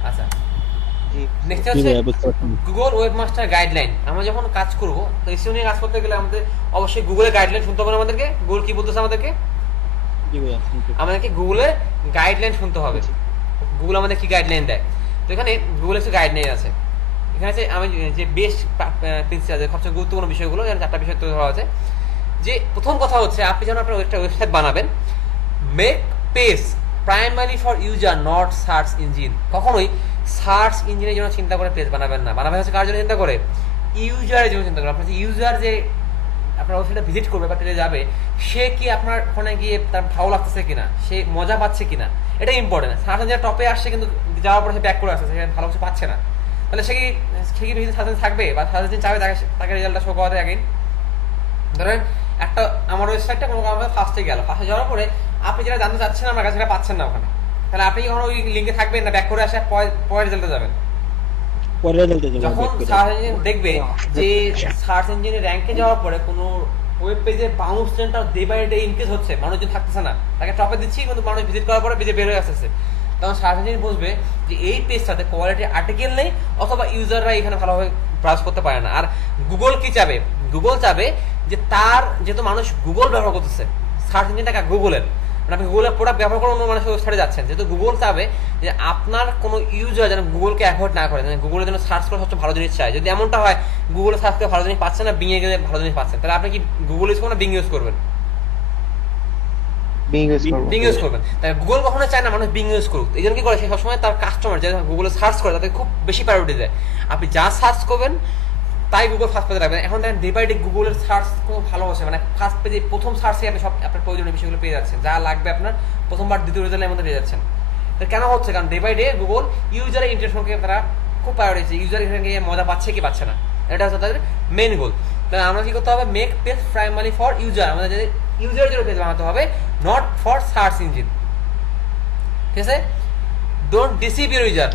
আচ্ছা, নেক্সট হচ্ছে গুগল ওয়েবমাস্টার গাইডলাইন। আমরা যখন কাজ করবো তো এসইও নিয়ে কাজ করতে গেলে আমাদের অবশ্যই গুগলের গাইডলাইন শুনতে হবে আমাদেরকে। গুগল কি বলতেছে আমাদেরকে গুগলের গাইডলাইন শুনতে হবে। গুগল আমাদের কি গাইডলাইন দেয়? তো এখানে গুগলের কিছু গাইডলাইন আছে। এখানে আছে আমি যে বেস্ট প্রিন্সিপাল আছে, সবচেয়ে গুরুত্বপূর্ণ বিষয়গুলো, এখানে 4টা বিষয় তৈরি ধরা আছে। যে প্রথম কথা হচ্ছে, আপনি যখন আপনার একটা ওয়েবসাইট বানাবেন, make page primary for user not search engine. কখনোই সার্চ ইঞ্জিনের জন্য চিন্তা করে পেজ বানাবেন না। বানাবেন হচ্ছে কার জন্য চিন্তা করে? ইউজারের জন্য চিন্তা করে। আপনার যে ইউজার যে আপনার ওয়েবসাইটে ভিজিট করবে বা পেজে যাবে, সে কি আপনার ওখানে গিয়ে তার ভালো লাগতেছে কিনা, সে মজা পাচ্ছে কিনা, এটা ইম্পর্টেন্ট। সার্চ ইঞ্জিন টপে আসছে কিন্তু যাওয়ার পরে সে ব্যাক করে আসছে, সে ভালো কিছু পাচ্ছে না, তাহলে সে কি সার্চ ইঞ্জিন থাকবে বা সার্চ ইঞ্জিন চাবে তাকে রেজাল্টটা শো করাতে? আগেই ধরেন একটা আমার ওয়েবসাইটটা কোনো কারণে ফার্স্টে গেল, ফার্স্টে যাওয়ার পরে আপনি যেটা জানতে চাচ্ছেন আমার কাছে সেটা পাচ্ছেন না ওখানে, তাহলে আপনি কখনো ওই লিঙ্কে থাকবেন না, ব্যাক করে আসে পরের রেজাল্টে যাবেন। যখন সার্চ ইঞ্জিন দেখবে যে সার্চ ইঞ্জিনের র্যাঙ্কে যাওয়ার পরে কোনো ওয়েব পেজে বাউন্স রেটটা ডে বাই ডে ইনক্রিজ হচ্ছে, মানুষজন থাকতেছে না, তাকে টপে দিচ্ছি কিন্তু মানুষ ভিজিট করার পরে বের হয়ে আসতেছে, তখন সার্চ ইঞ্জিন বুঝবে যে এই পেজটাতে কোয়ালিটি আর্টিকেল নেই অথবা ইউজাররা এখানে ভালোভাবে ব্রাউজ করতে পারে না। আর গুগল কি চাবে? গুগল চাবে যে তার যেহেতু মানুষ গুগল ব্যবহার করতেছে, সার্চ ইঞ্জিনটা গুগলের, মানে আপনি গুগলের প্রোডাক্ট ব্যবহার করে অন্য মানুষের ওয়েবসাইটে যাচ্ছেন, যেহেতু গুগল চাবে যে আপনার কোনো ইউজার যেন গুগলকে অ্যাভয়েড না করে, গুগলের জন্য সার্চ করে সবচেয়ে ভালো জিনিস চায়। যদি এমনটা হয় গুগলে সার্চ করে ভালো জিনিস পাচ্ছেন না, বিংয়ে গেলে ভালো জিনিস পাচ্ছেন, তাহলে আপনি কি গুগল ইউজ করবেন না বিং ইউজ করবেন? বিং ইউজ করবেন। তাই গুগল কখনো চায় না মানুষ বিং ইউজ করুক, এই জন্য কি করে সে সবসময় তার কাস্টমার যারা গুগলে সার্চ করে তাদের খুব বেশি প্রায়োরিটি দেয়। আপনি যা সার্চ করবেন তাই গুগল ফার্স্ট পেজে রাখবেন। এখন দেখেন ডে বাই ডে গুগলের সার্চ খুব ভালো হচ্ছে, মানে ফার্স্ট পেজে প্রথম সার্চে আপনি সব আপনার প্রয়োজনীয় বিষয়গুলো পেয়ে যাচ্ছেন, যা লাগবে আপনার প্রথমবার দ্বিতীয় রেজাল্টের মধ্যে পেয়ে যাচ্ছেন। তো কেন হচ্ছে? কারণ ডে বাই ডে গুগল ইউজারের ইন্টারেকশনকে তারা খুব প্রায়োরিটি, ইউজার এখানে মজা পাচ্ছে কি পাচ্ছে না, এটা হচ্ছে তাদের মেন গোল। তাহলে আমরা কি করতে হবে? Make page primary for user, আমাদের যদি ইউজারের জন্য পেজ বানাতে হবে, নট ফর সার্চ ইঞ্জিন, ঠিক আছে? Don't deceive your user.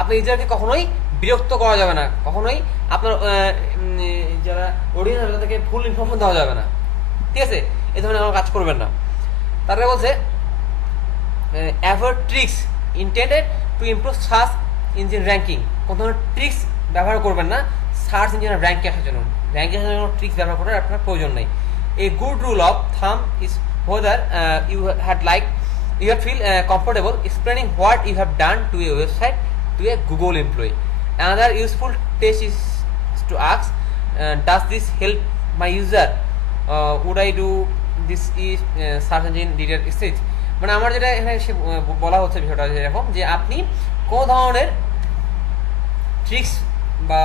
আপনি ইউজারকে কখনোই বিরক্ত করা যাবে না, কখনোই আপনার যারা অডিয়েন্স হবে তাদেরকে ফুল ইনফরমেশন দেওয়া যাবে না, ঠিক আছে? এই ধরনের কোনো কাজ করবেন না। তারপরে বলছে avoid tricks intended to improve search engine ranking. কোনো ধরনের ট্রিক্স ব্যবহার করবেন না সার্চ ইঞ্জিনের র্যাঙ্কে আসার জন্য। র্যাঙ্কে আসার জন্য ট্রিক্স ব্যবহার করার আপনার প্রয়োজন নেই। A good rule of thumb is whether you feel comfortable explaining what you have done to a website to a Google employee. Another useful test is to ask, does this help my user? Would I do this if search engine didn't exist? মানে আমার যেটা এখানে বলা হচ্ছে বিষয়টা এরকম যে আপনি কোন ধরনের ট্রিক্স বা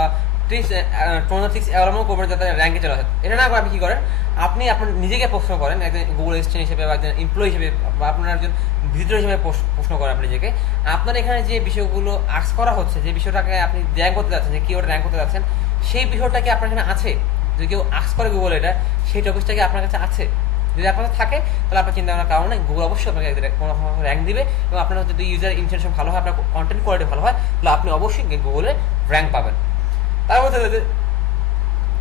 ট্রিক্স অ্যালার্মও করবেন যাতে র্যাঙ্কে চলে আসে। এটা না করে আপনি কী করেন, আপনি আপনার নিজেকে প্রশ্ন করেন একজন গুগল অ্যাসিস্ট্যান্ট হিসেবে বা একজন এমপ্লয়ি হিসেবে বা আপনার একজন ভিজিটর হিসেবে প্রশ্ন করেন আপনি নিজেকে। আপনার এখানে যে বিষয়গুলো আস্ক করা হচ্ছে, যে বিষয়টাকে আপনি র্যাঙ্ক করতে যাচ্ছেন, যে কিওয়ার্ড র্যাঙ্ক করতে যাচ্ছেন, সেই বিষয়টা কি আপনার এখানে আছে? যদি কেউ আস্ক করে গুগল এটা, সেই টপিকটা কি আপনার কাছে আছে? যদি আপনার কাছে থাকে তাহলে আপনার চিন্তা করার কারণ নেই, গুগল অবশ্যই আপনাকে কোনো র্যাঙ্ক দিবে। এবং আপনার যদি ইউজার ইন্টেনশন ভালো হয়, আপনার কন্টেন্ট কোয়ালিটি ভালো হয়, তাহলে আপনি অবশ্যই গুগলে র্যাঙ্ক পাবেন। তার মধ্যে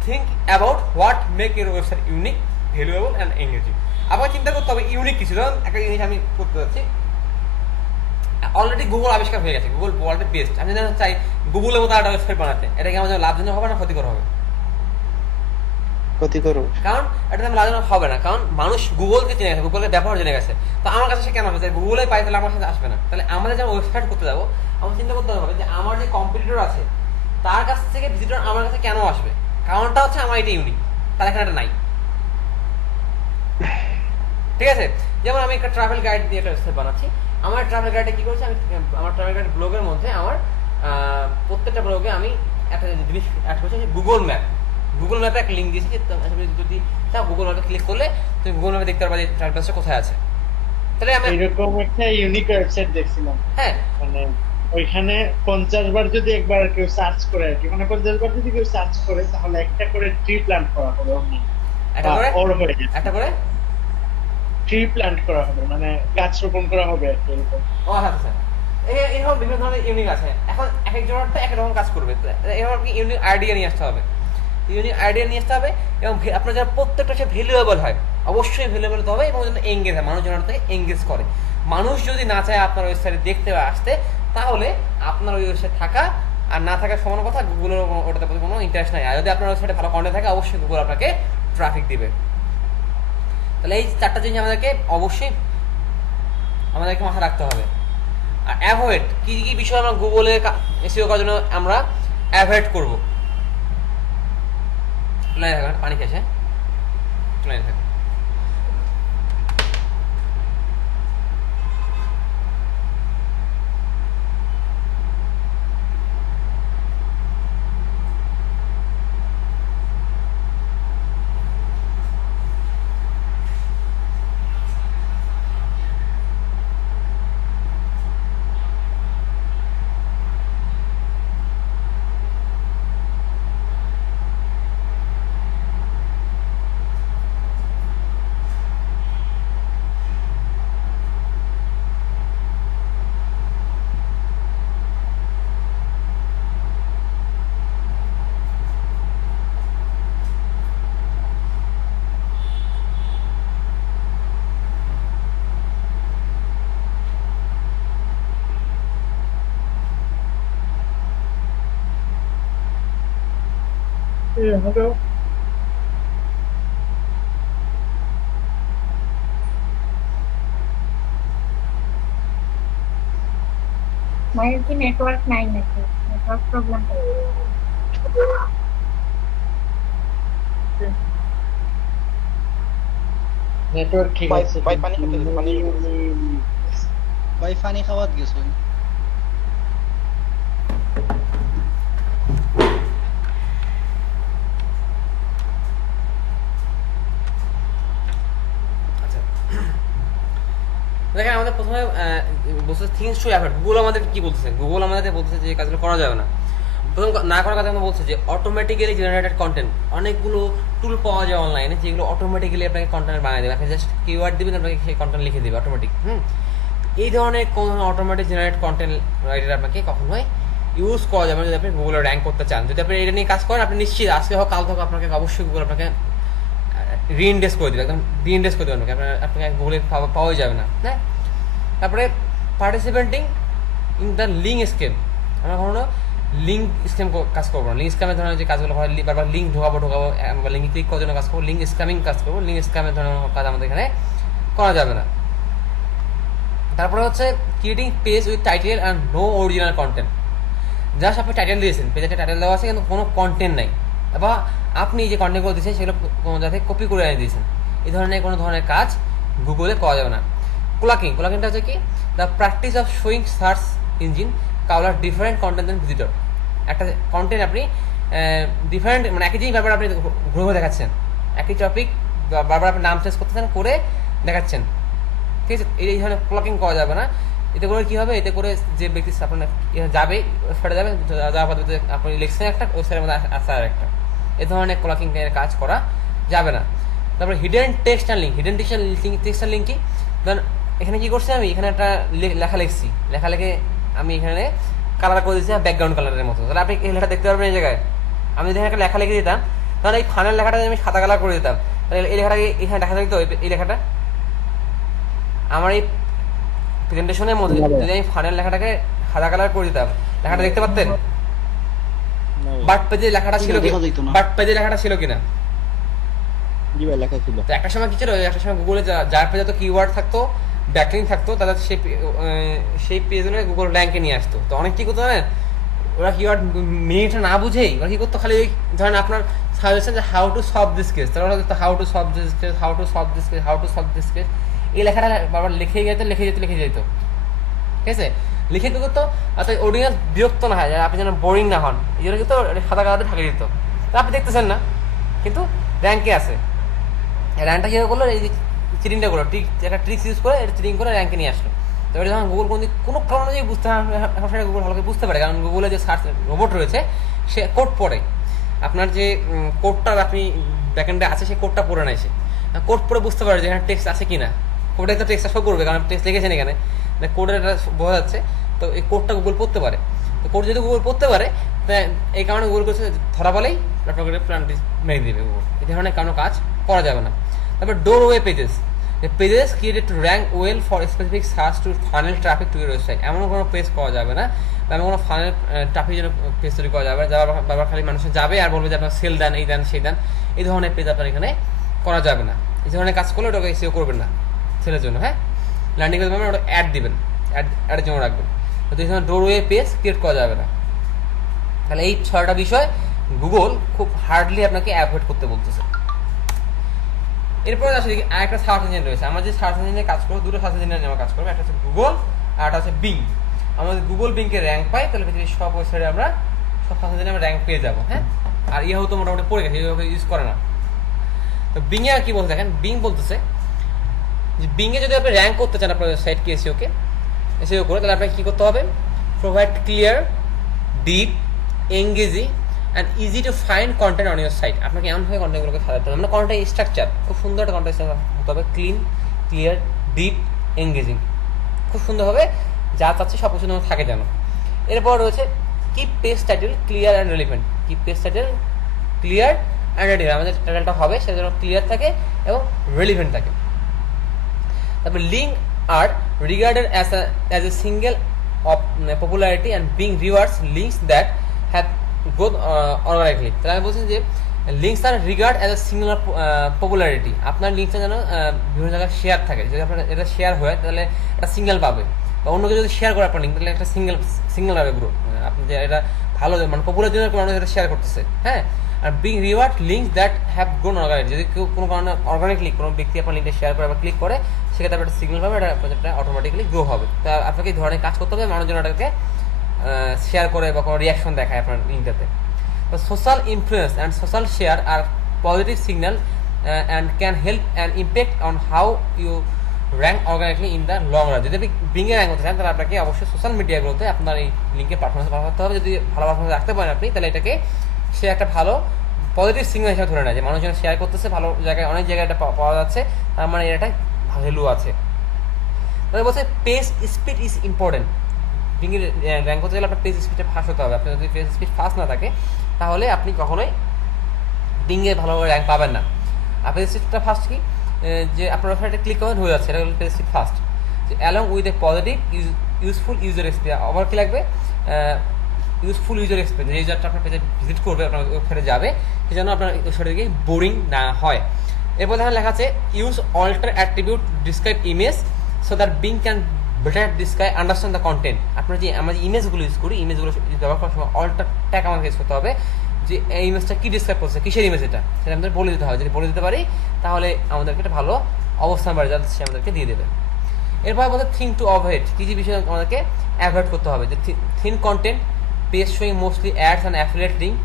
think about what make your website unique, valuable and engaging. আপনার চিন্তা করতে হবে ইউনিক কিছু। ধরুন একটা জিনিস আমি করতে যাচ্ছি, অলরেডি গুগল আবিষ্কার হয়ে গেছে, গুগল ওয়ার্ল্ডের বেস্ট, আমি যেন চাই গুগলের মতো একটা ওয়েবসাইট বানাতে, এটা কি আমার জন্য লাভজনক হবে না ক্ষতিকর হবে? ক্ষতিকর। কারণ এটা আমার লাভজনক হবে না, কারণ মানুষ গুগলকে জেনে গেছে, গুগলের ব্যবহার জেনে গেছে। তো আমার কাছে সে কেন হবে? গুগলে পাই তাহলে আমার সাথে আসবে না। তাহলে আমাদের যখন ওয়েবসাইট করতে যাবো, আমার চিন্তা করতে হবে যে আমার যে কম্পিটিটর আছে তার কাছ থেকে ভিজিটর আমার কাছে কেন আসবে? কারণটা হচ্ছে আমার এটা ইউনিক, তার এখানে এটা নাই। ঠিক আছে, যেমন আমি একটা ট্রাভেল গাইড দিয়ে একটা ওয়েবসাইট বানাচ্ছি। আমার ট্রাভেল গাইডে কি করছি, আমি আমার ট্রাভেল গাইড ব্লগের মধ্যে আমার প্রত্যেকটা ব্লগে আমি একটা জিনিস অ্যাড করছি, গুগল ম্যাপ। গুগল ম্যাপে একটা লিঙ্ক দিয়েছি, যদি চাও গুগল ম্যাপে ক্লিক করলে তুমি গুগল ম্যাপে দেখতে পারবা যে ট্রাভেল প্লেসটা কোথায় আছে। তাহলে আমি এরকম একটা ইউনিক ওয়েবসাইট দেখছিলাম, হ্যাঁ মানে ওইখানে 50 বার যদি একবার কেউ সার্চ করে আর কি, মানে 50 বার যদি কেউ সার্চ করে তাহলে একটা করে ট্রি প্ল্যান্ট করা হবে, একটা করে ওর হয়ে যাবে, একটা করে ট্রি প্ল্যান্ট করা হবে, মানে গাছ রোপণ করা হবে আর কি এরকম। ও আচ্ছা, এরকম বিভিন্ন ধরনের ইউনিক আছে। এখন এক একজনের এক রকম কাজ করবে, এরকম আপনি ইউনিক আইডিয়া নিয়ে আসতে হবে, ইউনিক আইডিয়া নিয়ে আসতে হবে। এবং আপনার যারা প্রত্যেকটা সে ভ্যালুয়েবল হয়, অবশ্যই ভ্যালুয়েবল হতে হবে এবং যেন এঙ্গেজ হয়, মানুষ যেন থেকে এঙ্গেজ করে। মানুষ যদি না চায় আপনার ওয়েবসাইটে দেখতে বা আসতে, তাহলে আপনার ওই ওয়েবসাইট থাকা আর না থাকার সমান কথা, গুগলের ওটাতে প্রতি কোনো ইন্টারেস্ট নাই। আর যদি আপনার ওয়েবসাইটে ভালো কন্টেন্ট থাকে, অবশ্যই গুগল আপনাকে ট্রাফিক দিবে। তাহলে এই চারটা জিনিস আমাদেরকে মাথায় রাখতে হবে। আর অ্যাভয়েড কি কি বিষয় আমরা গুগলে এসইও করার জন্য আমরা অ্যাভয়েড করবো। লাইনে থাকবেন, পানি খেয়েছে, লাইনে থাকবেন। হ্যালো, মায়ের কি নেটওয়ার্ক নাই নাকি? Network problem? নেটওয়ার্ক ঠিক আছে? ভাই পানি খেতে দিন, পানি খেতে দিন। ভাই পানি খাওয়াত গেছুন। আচ্ছা, দেখেন আমাদের প্রথমে বলছে থিংস টু অ্যাভয়েড। গুগল আমাদের কি বলতেছে? গুগল আমাদের বলতেছে যে কাজগুলো করা যাবে না। প্রথম না করার কথা আমরা বলছে যে অটোমেটিক্যালি জেনারেটেড কন্টেন্ট, অনেকগুলো টুল পাওয়া যায় অনলাইনে যেগুলো অটোমেটিক্যালি আপনাকে কন্টেন্ট বানিয়ে দেবে। আপনি জাস্ট কিওয়ার্ড দিবেন, আপনাকে সেই কন্টেন্ট লিখে দেবে অটোমেটিক। এই ধরনের কোনো অটোমেটিক জেনারেট কন্টেন্ট রাইটার আপনাকে কখনোই ইউজ করা যাবে না যদি আপনি গুগলে র্যাঙ্ক করতে চান। যদি আপনি এটা নিয়ে কাজ করেন, আপনি নিশ্চিত আজকে হোক কাল হোক আপনাকে অবশ্যই গুগল আপনাকে রিইন্ডেক্স করে দেবে, একদম রিইন্ডেক্স করে দেবে আপনাকে গুগলে পাওয়া যাবে না। হ্যাঁ, তারপরে পার্টিসিপেন্টিং ইন দ্য লিঙ্ক স্কেম। আমরা কখনো লিঙ্ক স্ক্যাম কাজ করবো না। লিঙ্ক স্ক্যামের ধরনের যে কাজগুলো হয়, বারবার লিঙ্ক ঢোকাবো লিঙ্ক ক্লিক করার জন্য কাজ করবো, লিঙ্ক স্ক্যামিং কাজ করবো। লিঙ্ক স্ক্যামের ধরনের কাজ আমাদের এখানে করা যাবে না। তারপরে হচ্ছে creating page with title and no original content. Just আপনি টাইটেল দিয়েছেন, পেজে টাইটেল দেওয়া আছে কিন্তু কোনো কন্টেন্ট নাই, বা আপনি যে কন্টেন্টগুলো দিয়েছেন সেগুলো কোনো জায়গা থেকে কপি করে এনে দিয়েছেন, এই ধরনের কোনো ধরনের কাজ গুগলে করা যাবে না। কোলাকিংটা হচ্ছে কি, the practice of showing search engine crawler different content than visitor. একটা কন্টেন্ট আপনি ডিফারেন্ট মানে একই জিনিস বারবার আপনি ঘুরে ঘুরে দেখাচ্ছেন, একই টপিক বারবার আপনি নাম চেঞ্জ করতেছেন করে দেখাচ্ছেন, ঠিক আছে? এই ধরনের ক্লকিং করা যাবে না। এতে করে কী হবে, এতে করে যে ব্যক্তি আপনার যাবে ওয়েবসাইটে যাবে, যাওয়ার পদ্ধতিতে আপনি লিখছেন একটা, ওয়েবসাইটের মধ্যে আসে আর একটা, এ ধরনের ক্লকিং কাজ করা যাবে না। তারপরে hidden text and link, hidden text and link কি, ধরেন এখানে কী করছি আমি, এখানে একটা লেখা লিখছি, লেখা লিখে আমি এখানে কালার করে দিচ্ছি ব্যাকগ্রাউন্ড কালারের মতো, তাহলে আপনি এই লেখাটা দেখতে পারবেন এই জায়গায়। আমি যদি একটা লেখা লিখে দিতাম, তাহলে এই ফানের লেখাটা আমি সাদা কালার করে দিতাম, তাহলে এই লেখাটাকে এখানে দেখা যেত, এই লেখাটা আমার এই প্রেজেন্টেশনের মধ্যে যদি আমি ফানের লেখাটাকে সাদা কালার করে দিতাম, লেখাটা দেখতে পারতেন? বাট পেজে লেখাটা ছিল কি, বাট পেজে লেখাটা ছিল কিনা? জি ভাই লেখা ছিল। তো একটা সময় কি ছিল, একটা সময় গুগলে যার পেজে যত কিওয়ার্ড থাকতো, ব্যাকলিঙ্ক থাকতো, তাদের সেই পেজগুলো গুগল র্যাঙ্কে নিয়ে আসতো। তো অনেক কি করতো জানেন, ওরা কিওয়ার্ড মিনিটটা না বুঝেই ওরা কি করতো, খালি ওই ধরেন আপনার সাজেশন যে how to solve this case, তারা বলতো how to solve this case, how to solve this case, how to solve this case, এই লেখাটা বারবার লিখে যেত, ঠিক আছে? লিখে কি করতো, অর্থাৎ অডিয়েন্স বিরক্ত না হয়, আপনি যেন বোরিং না হন, এই জন্য কিন্তু সাদা কালারে ঢাকা দিত। তো আপনি দেখতেছেন না, কিন্তু র্যাঙ্কে আছে। র্যাঙ্কটা কীভাবে করলো, এই যে চিটিংটা করলো, একটা ট্রিক্স ইউজ করে এটা চিটিং করে র্যাঙ্কে নিয়ে আসলো। তো এটা যখন গুগল কোনো কারণে যদি বুঝতে হয়, সেটা গুগল ভালো করে বুঝতে পারে, কারণ গুগলে যে সার্চ রোবট রয়েছে সে কোড পড়ে, আপনার যে কোডটা আপনি ব্যাকএন্ডে আছে সেই কোডটা পড়ে নেয়, সে কোড পড়ে বুঝতে পারে যে এখানে টেক্সট আছে কি না। কোডে তো টেক্সটটা শো করবে, কারণ টেক্সট লিখেছেন এখানে, কোডের এটা বোঝা যাচ্ছে। তো এই কোডটা গুগল পড়তে পারে, তো কোড যদি গুগল পড়তে পারে, এই কারণে গুগল করছে ধরা বলেই আপনাকে প্ল্যানটি মেরে দেবে গুগল। এই ধরনের কোনো কাজ করা যাবে না। তারপর doorway pages, pages created to rank well for specific search to funnel traffic to your website, এমন কোনো পেজ করা যাবে না, বা এমন কোনো ফানেল ট্রাফিক জন্য পেজ তৈরি করা যাবে না, যারা বারবার খালি মানুষ যাবে আর বলবে যে আপনার সেল দেন, এই দেন সেই দেন, এই ধরনের পেজ আপনার এখানে করা যাবে না। এই ধরনের কাজ করলে ওটাকে এসিও করবেন না সেলের জন্য, হ্যাঁ? ল্যান্ডিং পেজ মানে ওটা অ্যাড দিবেন, অ্যাডের জন্য রাখবেন, তো এই ধরনের ডোরওয়ে পেজ ক্রিয়েট করা যাবে না। তাহলে এই 6টা বিষয় গুগল খুব হার্ডলি আপনাকে অ্যাভয়েড করতে বলতেছে। এরপরে আসলে আরেকটা সার্চ ইঞ্জিন রয়েছে, আমরা যে সার্চ ইঞ্জিনে কাজ করবো, দুটো সার্চ ইঞ্জিনে আমরা কাজ করবো, একটা হচ্ছে গুগল আর একটা হচ্ছে বিং। আমরা যদি গুগল বিংকে র্যাঙ্ক পাই, তাহলে পৃথিবীর সব ওয়েবসাইটে আমরা সব সার্চ ইঞ্জিনে আমরা র্যাঙ্ক পেয়ে যাবো, হ্যাঁ? আর ইয়াহু তো মোটামুটি পড়ে গেছে, ইউজ করে না। তো বিংয়ে আর কি বলতে দেখেন, বিং বলতেছে যে বিংয়ে যদি আপনি র্যাঙ্ক করতে চান আপনার ওয়েবসাইটকে এসিও করে, তাহলে আপনাকে কী করতে হবে, provide clear, deep, engaging and easy to find content on your site. আপনাকে এমনভাবে কন্টেন্টগুলোকে সাজাতে হবে, মানে কন্টেন্ট স্ট্রাকচার খুব সুন্দর একটা কন্টেন্ট হতে হবে, ক্লিয়ার, ডিপ, এঙ্গেজিং, খুব সুন্দরভাবে যা চাচ্ছে সব কিছু থাকে যেন। এরপর রয়েছে keep page title clear and relevant, keep page title clear and relevant, আমাদের টাইটেলটা হবে সেটা যেন ক্লিয়ার থাকে এবং রেলিভেন্ট থাকে। তারপর link are regarded as a signal of popularity and being rewards links that have growth organically. তাহলে আমি বলছি যে links are regard as a signal popularity, আপনার লিঙ্কটা যেন বিভিন্ন জায়গায় শেয়ার থাকে, যদি আপনার এটা শেয়ার হয় তাহলে একটা সিঙ্গেল পাবে, বা অন্য কেউ যদি শেয়ার করে আপনার লিঙ্ক, তাহলে একটা সিঙ্গেল পাবে গ্রো, আপনি যে এটা ভালো মানে পপুলার জন্য মানুষ এটা শেয়ার করতেছে, হ্যাঁ? Are being reward links that have grown organic, যদি কেউ কোনো কারণে অর্গানিকলি কোনো ব্যক্তি আপনার লিঙ্কটা শেয়ার করে বা ক্লিক করে, সেক্ষেত্রে আপনার একটা সিগন্যাল পাবে, এটা প্রজেক্টটা অটোমেটিক্যালি গ্রো হবে। তা আপনাকে এই ধরনের কাজ করতে হবে, মানুষজন এটাকে শেয়ার করে বা কোনো রিয়াকশন দেখায় আপনার লিঙ্কটাতে। তো social influence and social share are positive signal and can help and impact on how you rank organically in the long run. যদি আপনি বিংয়ে র্যাঙ্ক করতে চান, তাহলে আপনাকে অবশ্যই সোশ্যাল মিডিয়াগুলোতে আপনার এই লিঙ্কের পারফরমেন্স ভালো করতে হবে। যদি ভালো পারফরমেন্স রাখতে পারেন আপনি, তাহলে এটাকে সে একটা ভালো পজিটিভ সিগন্যাল হিসেবে ধরে নেয় যে মানুষজন শেয়ার করতেছে, ভালো জায়গায় অনেক জায়গায় এটা পাওয়া যাচ্ছে, তার মানে এটা ভ্যালু আছে। তাহলে বলছে পেজ স্পিড ইজ ইম্পর্টেন্ট, বিংয়ে র্যাঙ্ক করতে গেলে আপনার পেজ স্পিডটা ফাস্ট হতে হবে। আপনার যদি পেজ স্পিড ফাস্ট না থাকে, তাহলে আপনি কখনোই বিংয়ে ভালোভাবে র্যাঙ্ক পাবেন না। আর পেজ স্পিডটা ফাস্ট কি, যে আপনার ওয়েবসাইটে ক্লিক করেন হয়ে যাচ্ছে, এটা হলো পেজ স্পিড ফাস্ট। যে along with a positive useful user experience, আবার কি লাগবে, ইউজফুল ইউজার এক্সপিরিয়েন্স, যে ইউজারটা আপনার পেজে ভিজিট করবে, আপনার ওয়েবসাইটে যাবে, সেই জন্য আপনার ওয়েবসাইটে গিয়ে বোরিং না হয়। এরপর দেখেন লেখা আছে use alter attribute describe image so that Bing can better describe understand the content. আপনার যে আমরা যে ইমেজগুলো ইউজ করি, ইমেজগুলো ব্যবহার করার সময় অল্টার ট্যাগ আমাকে ইউজ করতে হবে, যে এই ইমেজটা কী ডিসক্রাইব করছে, কিসের ইমেজ এটা, সেটা আমাদের বলে দিতে হবে। যদি বলে দিতে পারি, তাহলে আমাদেরকে একটা ভালো অবস্থান বাড়ি যাতে সে আমাদেরকে দিয়ে দেবে। এরপর আমাদের থিং টু অ্যাভয়েড, কী যে বিষয় আমাদেরকে অ্যাভয়েড করতে হবে, যে thin content, page showing mostly ads and affiliate link,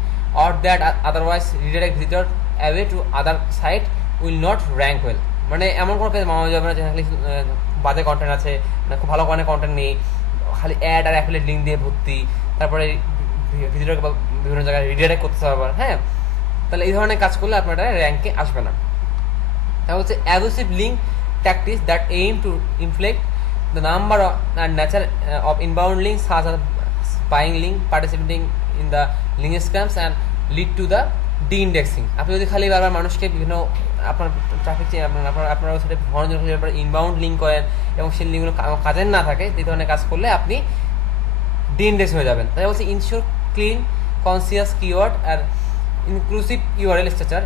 or that otherwise redirect visitor away to other site will not rank well. মানে এমন কোনো পেজ মানা যাবে না যেখানে খালি বাজে কন্টেন্ট আছে, মানে খুব ভালো কোনো কন্টেন্ট নেই, খালি অ্যাড আর অ্যাফিলিয়েট লিঙ্ক দিয়ে ভর্তি, তারপরে ভিজিটরকে বিভিন্ন জায়গায় রিডাইরেক্ট করতে হবে আবার, হ্যাঁ। তাহলে এই ধরনের কাজ করলে আপনার র্যাঙ্কে আসবে না। তারপর হচ্ছে abusive link tactics that aim to inflect the number and nature of inbound links such as buying link, participating in the link scams and lead to the de-indexing. আপনি যদি খালি বারবার মানুষকে বিভিন্ন আপনার ট্রাফিক আপনার ওয়েবসাইটে ভ্রমণের জন্য ইনবাউন্ড লিঙ্ক করেন এবং সেই লিঙ্কগুলো কাজের না থাকে, এই ধরনের কাজ করলে আপনি de-index হয়ে যাবেন। তাই বলছি ensure clean conscious keyword are inclusive URL structure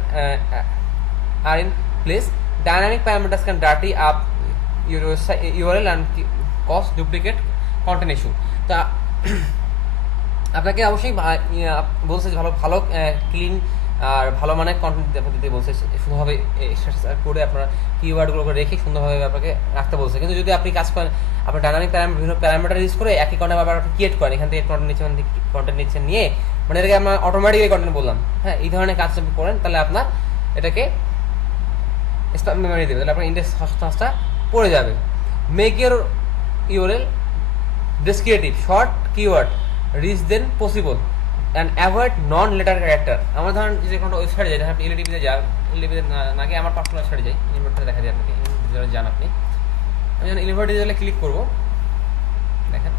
are in place. Dynamic parameters can dirty up your URL and cause duplicate content issue. তা আপনাকে অবশ্যই বলছে যে ভালো ক্লিন আর ভালো মানের কন্টেন্ট দিতে বলছে, সুন্দরভাবে করে আপনার কিওয়ার্ডগুলোকে রেখে সুন্দরভাবে আপনাকে রাখতে বলছে। কিন্তু যদি আপনি কাজ করেন, আপনার ডাইনামিক বিভিন্ন প্যারামিটার ইউজ করে একই কন্টেন্ট আবার আপনি ক্রিয়েট করেন, এখান থেকে কন্টেন্ট নিচ্ছে নিয়ে, মানে এটাকে আমরা অটোমেটিক্যালি কন্টেন্ট বললাম, হ্যাঁ, এই ধরনের কাজ যদি করেন তাহলে আপনার এটাকে মেমোরি দেবে, তাহলে আপনার ইন্ডেক্স সংস্থা পড়ে যাবে। Make your URL descriptive, short keyword, rich then possible and avoid non letter character. আমরা ধরেন যে কোনো ওয়েবসাইটে যাই, আপনি এলটিভিতে যান, এলটিভিতে না গিয়ে আমার পার্সোনাল ওয়েবসাইটে যাই, ইনভার্টারে দেখা যায় আপনাকে, যান আপনি, আমি যখন ইনভার্টারে ক্লিক করবো, দেখেন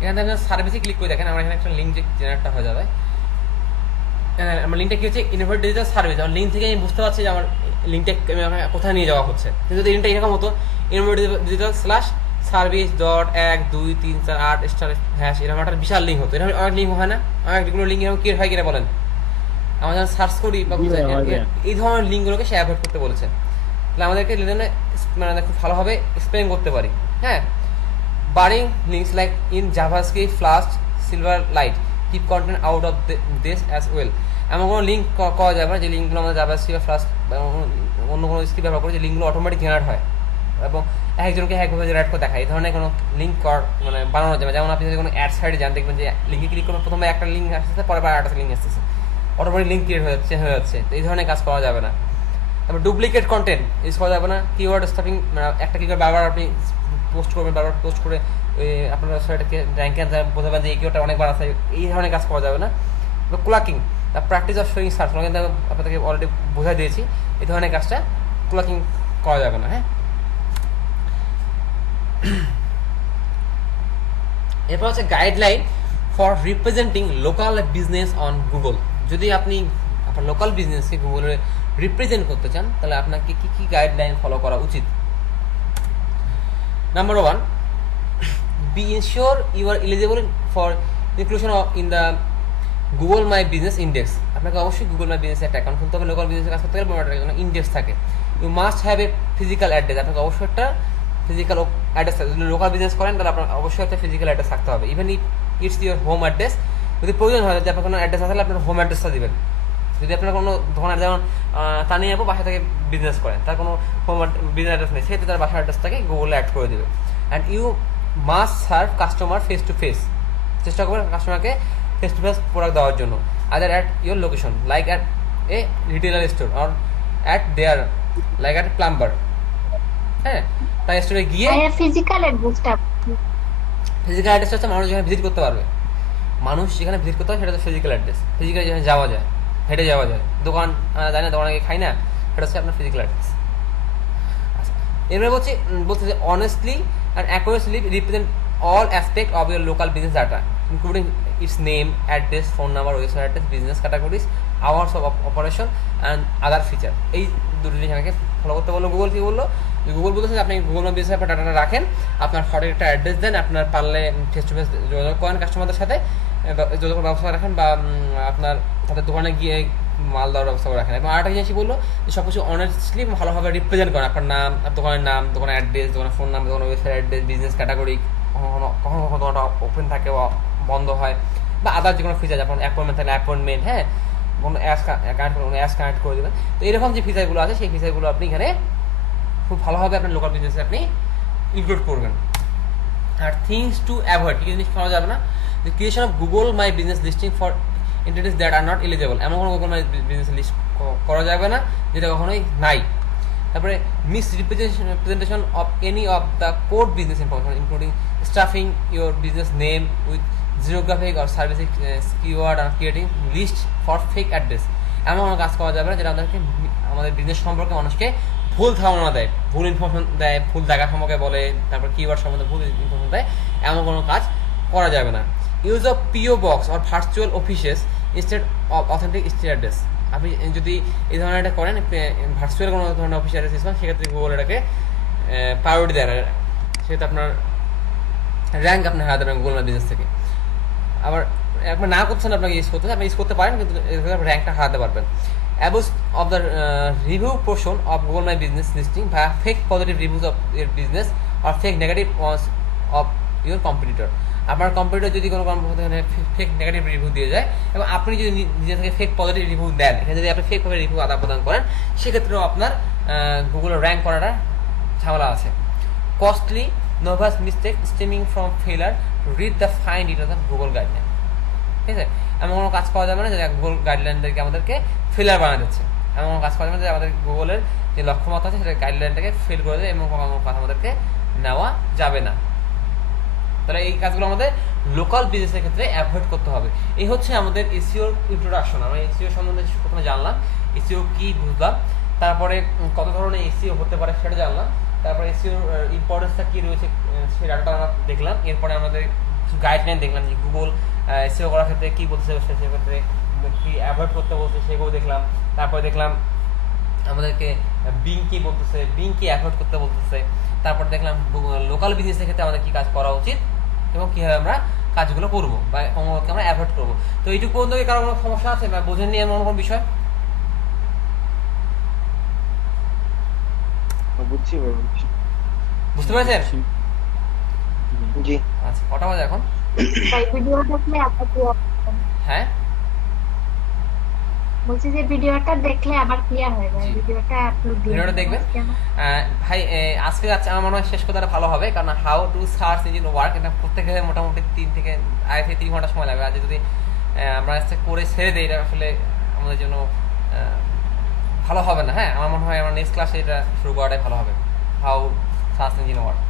এখানে আপনি সার্ভিসে ক্লিক করে দেখেন, আমার এখানে একটা লিঙ্ক জেনারেটটা হয়ে যাবে। আমার লিঙ্কটা কি হচ্ছে ইনভার্ট ডিজিটাল সার্ভিস, আমার লিঙ্ক থেকে আমি বুঝতে পারছি যে আমার লিঙ্কটা কোথায় নিয়ে যাওয়া হচ্ছে। কিন্তু যদি লিঙ্কটা এরকম হতো ইনভার্ট ডিজিটাল /সার্ভিস .12348* এরকম একটা বিশাল লিঙ্ক হতো, এরকম অনেক লিঙ্ক হয় না, অনেকগুলো লিঙ্ক এরকম ক্রিয়েট হয় কিনা বলেন, আমরা যখন সার্চ করি বা এই ধরনের লিঙ্কগুলোকে সে অ্যাভয়েড করতে বলেছে। তাহলে আমাদেরকে মানে খুব ভালোভাবে এক্সপ্লেন করতে পারি, হ্যাঁ। বারিং links like in JavaScript, flask, silver light keep content out of this as well. এমন কোনো লিঙ্ক করা যাবে না যে লিঙ্কগুলো আমাদের জাভাস্ক্রিপ্ট বা ফ্লাস্ক বা অন্য কোনো স্ক্রিপ্ট ব্যবহার করে যে লিঙ্কগুলো অটোমেটিক জেনারেট হয় এবং একজনকে একভাবে জেনারেট করে দেখায়, এই ধরনের কোনো লিঙ্ক মানে বানানো যাবে। যেমন আপনি যদি কোনো অ্যাড সাইডে যান, দেখবেন যে লিঙ্কে ক্লিক করবেন, প্রথমে একটা লিঙ্ক আসতেছে, পরে আরেকটা লিঙ্ক আসতেছে, অটোমেটিক লিঙ্ক ক্রিয়েট হয়ে যাচ্ছে। তো এই ধরনের কাজ করা যাবে না। তারপর ডুপ্লিকেট কন্টেন্ট ইউজ করা যাবে না। কিওয়ার্ড স্টাফিং, একটা কিওয়ার্ড বারবার আপনি পোস্ট করবেন, বারবার পোস্ট করে আপনার ওয়েবসাইটকে র্যাঙ্কে বোঝাবেন যে এই কিওয়ার্ডটা অনেকবার আছে, এই ধরনের কাজ করা যাবে না। ক্লাকিং, প্র্যাকটিস অফ শোয়িং সার্চ, কিন্তু আপনাদেরকে অলরেডি বোঝাই দিয়েছি, এই ধরনের কাজটা ক্লাকিং করা যাবে না, হ্যাঁ। এরপর হচ্ছে guideline for representing local business on Google. যদি আপনি আপনার লোকাল বিজনেসকে গুগলে রিপ্রেজেন্ট করতে চান তাহলে আপনাকে কি কি গাইডলাইন ফলো করা উচিত। Number 1, be ensure you are eligible for inclusion in the Google My Business Index. আপনাকে অবশ্যই গুগল মাই বিজনেস একটা অ্যাকাউন্ট খুলতে হবে, লোকাল বিজনেসের কাজ করতে গেলে একটা ইন্ডেক্স থাকে। You must have a physical address, আপনাকে অবশ্যই একটা ফিজিক্যাল অ্যাড্রেস থাকে। যদি লোকাল বিজনেস করেন তাহলে আপনার অবশ্যই একটা ফিজিক্যাল অ্যাড্রেস থাকতে হবে। Even it's your home address, যদি প্রয়োজন হয় যদি আপনার কোনো অ্যাড্রেস আছে আপনার হোম অ্যাড্রেসটা দেবেন। যদি আপনার কোনো দোকানের যেমন তানিয়া আপু বাসা থেকে বিজনেস করেন, তার কোনো হোম বিজনেস অ্যাড্রেস নেই, সেক্ষেত্রে তার বাসার অ্যাড্রেসটাকে গুগলে অ্যাড করে দেবে। And you must serve customer face to face, চেষ্টা করবেন কাস্টমারকে ফেস টু ফেস প্রোডাক্ট দেওয়ার জন্য। Other at your location like at a retailer store or at their like at plumber, হ্যাঁ। তাই স্টোরে গিয়ে ফিজিক্যাল অ্যাড্রেসটা, ফিজিক্যাল অ্যাড্রেসটা হচ্ছে মানুষ যেখানে ভিজিট করতে পারবে, মানুষ যেখানে ভিজিট করতে হবে সেটা হচ্ছে ফিজিক্যাল অ্যাড্রেস। ফিজিক্যালি যেখানে যাওয়া যায়, হেঁটে যাওয়া যায়, দোকান যায় না, দোকানে খাই না, সেটা হচ্ছে আপনার ফিজিক্যাল অ্যাড্রেস। আচ্ছা, এবারে বলছে যে honestly and accurately represent all aspect of your local business data, including its name, address, phone number, website address, business categories, hours of operation and other feature. এই দুটো জিনিস আমাকে ফলো করতে বললো। গুগল কি বললো, গুগল বলতেছে আপনি গুগল মাই বিজনেসে আপনার ডাটাটা রাখেন, আপনার সঠিক একটা অ্যাড্রেস দেন, আপনার পারলে ফেস টু ফেস যোগাযোগ করেন কাস্টমারদের সাথে, যোগাযোগের ব্যবস্থা রাখেন, বা আপনার তাদের দোকানে গিয়ে মাল দেওয়ার ব্যবস্থা করে রাখেন। এবং আরেকটা জিনিস বললো যে সব কিছু অনেস্টলি ভালোভাবে রিপ্রেজেন্ট করেন, আপনার নাম, দোকানের নাম, দোকানের অ্যাড্রেস, দোকানের ফোন নাম্বার, দোকানের ওয়েবসাইট অ্যাড্রেস, বিজনেস ক্যাটাগরি, কখনো কখনো দোকানটা ওপেন থাকে বা বন্ধ হয়, বা আদার যে কোনো ফিচার, যেমন অ্যাপয়েন্টমেন্ট থাকলে অ্যাপয়েন্টমেন্ট, হ্যাঁ, কোনো অ্যাস কানেক্ট করে দেবেন। তো এরকম যে ফিচারগুলো আছে সেই ফিচারগুলো আপনি এখানে খুব ভালোভাবে আপনার লোকাল বিজনেসে আপনি ইনক্লুড করবেন। আর থিংস টু অ্যাভয়েড, কি জিনিস করা যাবে না, the creation of Google My Business listing for entities that are not eligible, এমন কোনো গুগল মাই বিজনেস লিস্ট করা যাবে না যেটা কখনোই নাই। তারপরে misrepresentation of any of the code business information including stuffing your business name with geographic or servicing keyword are creating list for fake address, এমন কোনো কাজ করা যাবে না যেটা আমাদেরকে আমাদের বিজনেস সম্পর্কে মানুষকে ভুল ধারণা দেয়, ভুল ইনফরমেশন দেয়, ভুল জায়গা সম্পর্কে বলে, তারপর কিওয়ার্ড সম্বন্ধে ভুল ইনফরমেশন দেয়, এমন কোনো কাজ করা যাবে না। Use of PO box or virtual offices instead of authentic state address, আপনি যদি এই ধরনের এটা করেন, ভার্চুয়াল কোনো ধরনের অফিস অ্যাড্রেস ইউজ করেন, সেক্ষেত্রে গুগল এটাকে প্রায়োরিটি দেয় না, সেক্ষেত্রে আপনার র্যাঙ্ক আপনি হারাতে পারেন গুগল বিজনেস থেকে। আবার একবার না করছেন আপনাকে ইউজ করতে, আপনি ইউজ করতে পারেন কিন্তু র্যাঙ্কটা হারাতে পারবেন। Abuse of the review portion of Google My Business listing বা fake positive reviews of your business or fake negative ones of your competitor, আপনার কম্পিটিটর যদি কোনো ফেক নেগেটিভ রিভিউ দিয়ে যায় এবং আপনি যদি নিজে থেকে ফেক পজিটিভ রিভিউ দেন, এখানে যদি আপনি ফেকভাবে রিভিউ আদান প্রদান করেন, সেক্ষেত্রেও আপনার গুগলে র্যাঙ্ক করাটা ঝামেলা আছে। Costly novice mistake stemming from failure read the fine details of Google guideline, ঠিক আছে, এমন কোনো কাজ করা যাবে না যে গুগল গাইডলাইনটাকে আমাদেরকে ফেলার বানা দিচ্ছে, এমন কোনো কাজ করা যাবে না যে আমাদের গুগলের যে লক্ষ্যমাত্রা আছে সেটা গাইডলাইনটাকে ফেল করে দেয়, এমন কোনো কাজ আমাদেরকে নেওয়া যাবে না। তাহলে এই কাজগুলো আমাদের লোকাল বিজনেসের ক্ষেত্রে অ্যাভয়েড করতে হবে। এই হচ্ছে আমাদের এসইওর ইন্ট্রোডাকশন। আমরা এসইও সম্বন্ধে প্রথমে জানলাম, এসইও কি বুঝলাম, তারপরে কত ধরনের এসইও হতে পারে সেটা জানলাম, তারপরে এসইওর ইম্পর্টেন্সটা কী রয়েছে সেই ডাটাটা আমরা দেখলাম, এরপরে আমাদের গাইডলাইন দেখলাম যে গুগল এসইও করার ক্ষেত্রে কী বলছে, সেক্ষেত্রে কী অ্যাভয়েড করতে বলছে সেগুলো দেখলাম, তারপরে দেখলাম আমাদেরকে বিং কি বলতেছে, বিং কি অ্যাভয়েড করতে বলতেছে, তারপর দেখলাম লোকাল বিজনেসের ক্ষেত্রে আমাদের কী কাজ করা উচিত এবং কীভাবে আমরা কাজগুলো করবো বা কোনোকে আমরা অ্যাভয়েড করবো। তো এইটুকু পর্যন্ত কি কারো কোনো সমস্যা আছে বা বোঝেননি এমন কোনো বিষয়? বুঝছি ভাই, বুঝছি। বুঝতে পেরেছেন? জি। আচ্ছা, কটা বাজে এখন? ভাই ভিডিও দেখলে আবার ক্লিয়ার, হ্যাঁ বলছি যে ভিডিওটা দেখলে আবার ক্লিয়ার হয়ে যায়, জি। ভিডিওটা আপলোড দিয়ে ভিডিওটা দেখবেন। ভাই আজকে আমার মনে হয় শেষ কথাটা ভালো হবে, কারণ how to search engine work এটা করতে গেলে মোটামুটি 3 থেকে 3 ঘন্টা সময় লাগবে। আজ যদি আমরা আজকে করে ছেড়ে দিই, এটা আসলে আমাদের জন্য ভালো হবে না। হ্যাঁ, আমার মনে হয় আমার নেক্সট ক্লাসে এটা শুরু করাটাই ভালো হবে, হাউ সার্চ ইঞ্জিন ওয়ার্ক।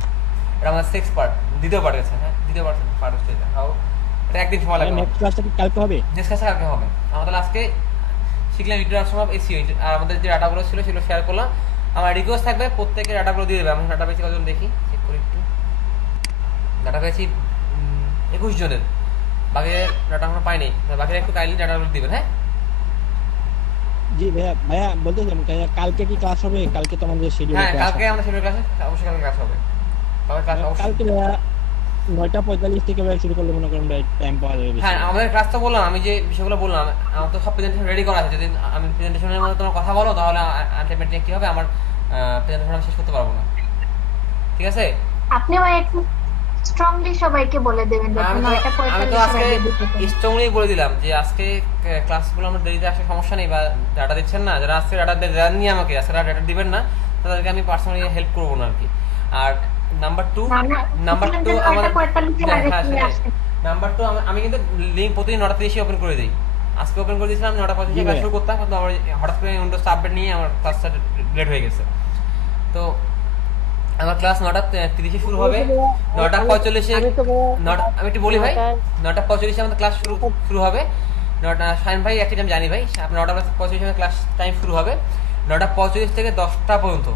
এটা আমাদের 6 পার্ট, দ্বিতীয় পার্ট গেছে। হ্যাঁ, দ্বিতীয় পার্ট হচ্ছে এটা হাউ, এটা একদিন সময় লাগবে। নেক্সট ক্লাসটা কি কালকে হবে? নেক্সট ক্লাসে কালকে হবে। আমাদের আজকে শিখলাম ইন্ট্রোডাকশন অফ এসইও, আর আমাদের যে ডাটাগুলো ছিল সেগুলো শেয়ার করলাম। আমার রিকোয়েস্ট থাকবে প্রত্যেকের ডাটাগুলো দিয়ে দেবে। আমি ডাটা পেয়েছি কতজন দেখি, চেক করি একটু। ডাটা পেয়েছি 21 জনের, বাকি ডাটা আমরা পাইনি, বাকিরা একটু কাইন্ডলি ডাটাগুলো দিবেন। হ্যাঁ জি ভাইয়া বলতেছিলাম কালকে কি ক্লাস হবে? কালকে তো আমাদের শিডিউল হ্যাঁ, কালকে আমাদের শিডিউল ক্লাসে অবশ্যই কালকে ক্লাস হবে। তবে ক্লাস অবশ্যই কালকে ভাইয়া 9:45 থেকে ভাই শুরু করলে মনে করেন ভাই টাইম পাওয়া যাবে বেশি। হ্যাঁ, আমাদের ক্লাস তো বললাম, আমি যে বিষয়গুলো বললাম আমার তো সব প্রেজেন্টেশন রেডি করা আছে। যদি আমি প্রেজেন্টেশনের মধ্যে তোমার কথা বলো তাহলে আলটিমেটলি কি হবে, আমার প্রেজেন্টেশন আমি শেষ করতে পারবো না। ঠিক আছে, আপনি ভাই একটু স্ট্রংলি সবাইকে বলে দেবেন যাতে আমি তো 9:45 আজকে আগে দিতে পারেন। স্ট্রংলি বলে দিলাম যে আজকে ক্লাসগুলো আমরা দেরিতে আসলে সমস্যা নেই, বা ডাটা দিচ্ছেন না, যারা আজকে ডাটা দেননি আমাকে, আজকে ডাটা দিবেন না, তাদেরকে আমি পার্সোনালি হেল্প করবো না আর কি। আর নাম্বার 2 আমাদের 9:45 আগে চলে আসেন। নাম্বার 2 আমি কিন্তু লিঙ্ক প্রতিদিন 9:30 ওপেন করে দিই। আজকে ওপেন করে দিয়েছিলাম 9:45 ক্লাস শুরু করতাম, কিন্তু আমার হঠাৎ করে উইন্ডোজ আপডেট নিয়ে আমার ক্লাসটা লেট হয়ে গেছে। তো আমার ক্লাস 9:30 শুরু হবে, 9:45 আমি একটু বলি ভাই, 9:45 আমাদের ক্লাস শুরু হবে। শাহিন ভাই একটি আমি জানি ভাই, আপনার 9:45 ক্লাস টাইম শুরু হবে। 9:45 থেকে 10টা পর্যন্ত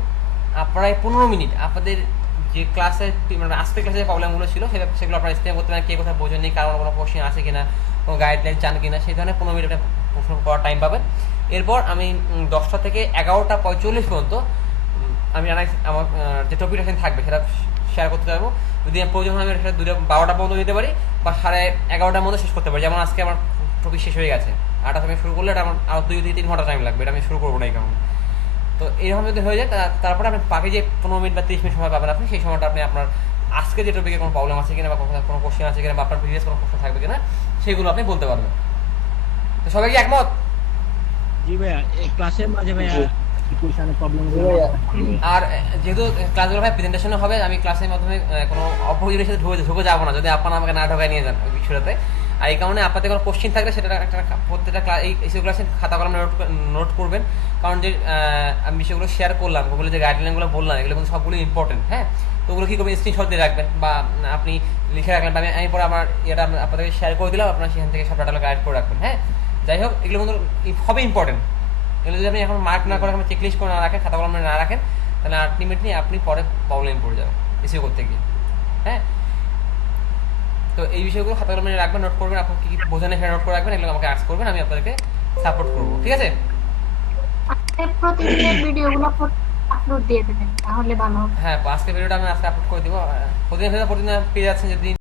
প্রায় 15 মিনিট আপনাদের যে ক্লাসে মানে আজকে ক্লাসে যে প্রবলেমগুলো ছিল সেগুলো আপনারা এক্সপ্লেন করতে পারেন, কে কোথায় বোঝেননি, কারণ কোনো কোশ্চেন আছে কিনা, কোনো গাইডলাইন চান কিনা, সেই ধরনের 15 মিনিট প্রশ্ন করার টাইম পাবেন। এরপর আমি 10টা থেকে 11:45 পর্যন্ত আমি আমার যে টপিক থাকবে সেটা শেয়ার করতে পারবো। যদি প্রয়োজন হয় আমি সেটা 12টা পর্যন্ত নিতে পারি বা 11:30টার মধ্যে শেষ করতে পারি। যেমন আজকে আমার টপিক শেষ হয়ে গেছে, 8টা থেকে শুরু করলে এটা আমার আরও 2 থেকে 3 ঘন্টা টাইম লাগবে, এটা আমি শুরু করবো না এই কারণে। তো এরকম যদি হয়ে যায় তারপরে আপনি বাকি যে 15 মিনিট বা 30 মিনিট সময় পাবেন, আপনি সেই সময়টা আপনি আপনার আজকে যে টপিকে কোনো প্রবলেম আছে কিনা বা কোনো কোশ্চেন আছে কিনা বা আপনার প্রিভিয়াস কোনো প্রশ্ন থাকবে কিনা সেগুলো আপনি বলতে পারবেন। তো সবাই কি একমত? জি ভাইয়া, এই ক্লাসের মাঝে ভাইয়া ইকুয়েশনের প্রবলেম আর যেহেতু ক্লাসগুলো ভাই প্রেজেন্টেশন হবে, আমি ক্লাসের মাধ্যমে কোনো অপরচুনিটির সাথে ঢুকে যাবো না যদি আপনারা আমাকে না ঢোকায় নিয়ে যান ওই বিষয়টাতে। আর এই কারণে আপনাদের কোনো কোশ্চেন থাকলে সেটা একটা প্রত্যেকটা এই ক্লাসে খাতা কলমে নোট করবেন, কারণ যে আমি বিষয়গুলো শেয়ার করলাম, ওগুলো যে গাইডলাইনগুলো বললাম, এগুলো কিন্তু সবগুলো ইম্পর্টেন্ট। হ্যাঁ, তো ওগুলো কী করবেন, স্ক্রিনশট দিয়ে রাখবেন বা আপনি লিখে রাখলেন, বা আমি পরে আমার এটা আপনাদেরকে শেয়ার করে দিলাম, আপনারা সেখান থেকে সব ডাটাগুলো গাইড করে রাখবেন। হ্যাঁ, যাই হোক, এগুলো কিন্তু হবে ইম্পর্টেন্ট। এগুলো যদি আপনি এখন মার্ক না করে, এখন চেকলিস্ট করে না রাখেন, খাতা কলমে না রাখেন, তাহলে আলটিমেটলি আপনি পরে প্রবলেম পড়ে যাবেন এসিও করতে গিয়ে। হ্যাঁ, তো এই বিষয়গুলো খাতা কলমে রাখবেন, নোট করবেন, আপনি কি বোঝেন এখানে নোট করে রাখবেন, এগুলো আমাকে আস্ক করবেন, আমি আপনাদেরকে সাপোর্ট করবো। ঠিক আছে, আর প্রতিদিনের ভিডিওগুলো আপলোড দিয়ে দেবেন তাহলে ভালো হবে। হ্যাঁ, আজকে ভিডিওটা আমি আজকে আপলোড করে দিব। প্রতিদিন পেয়ে যাচ্ছেন যদি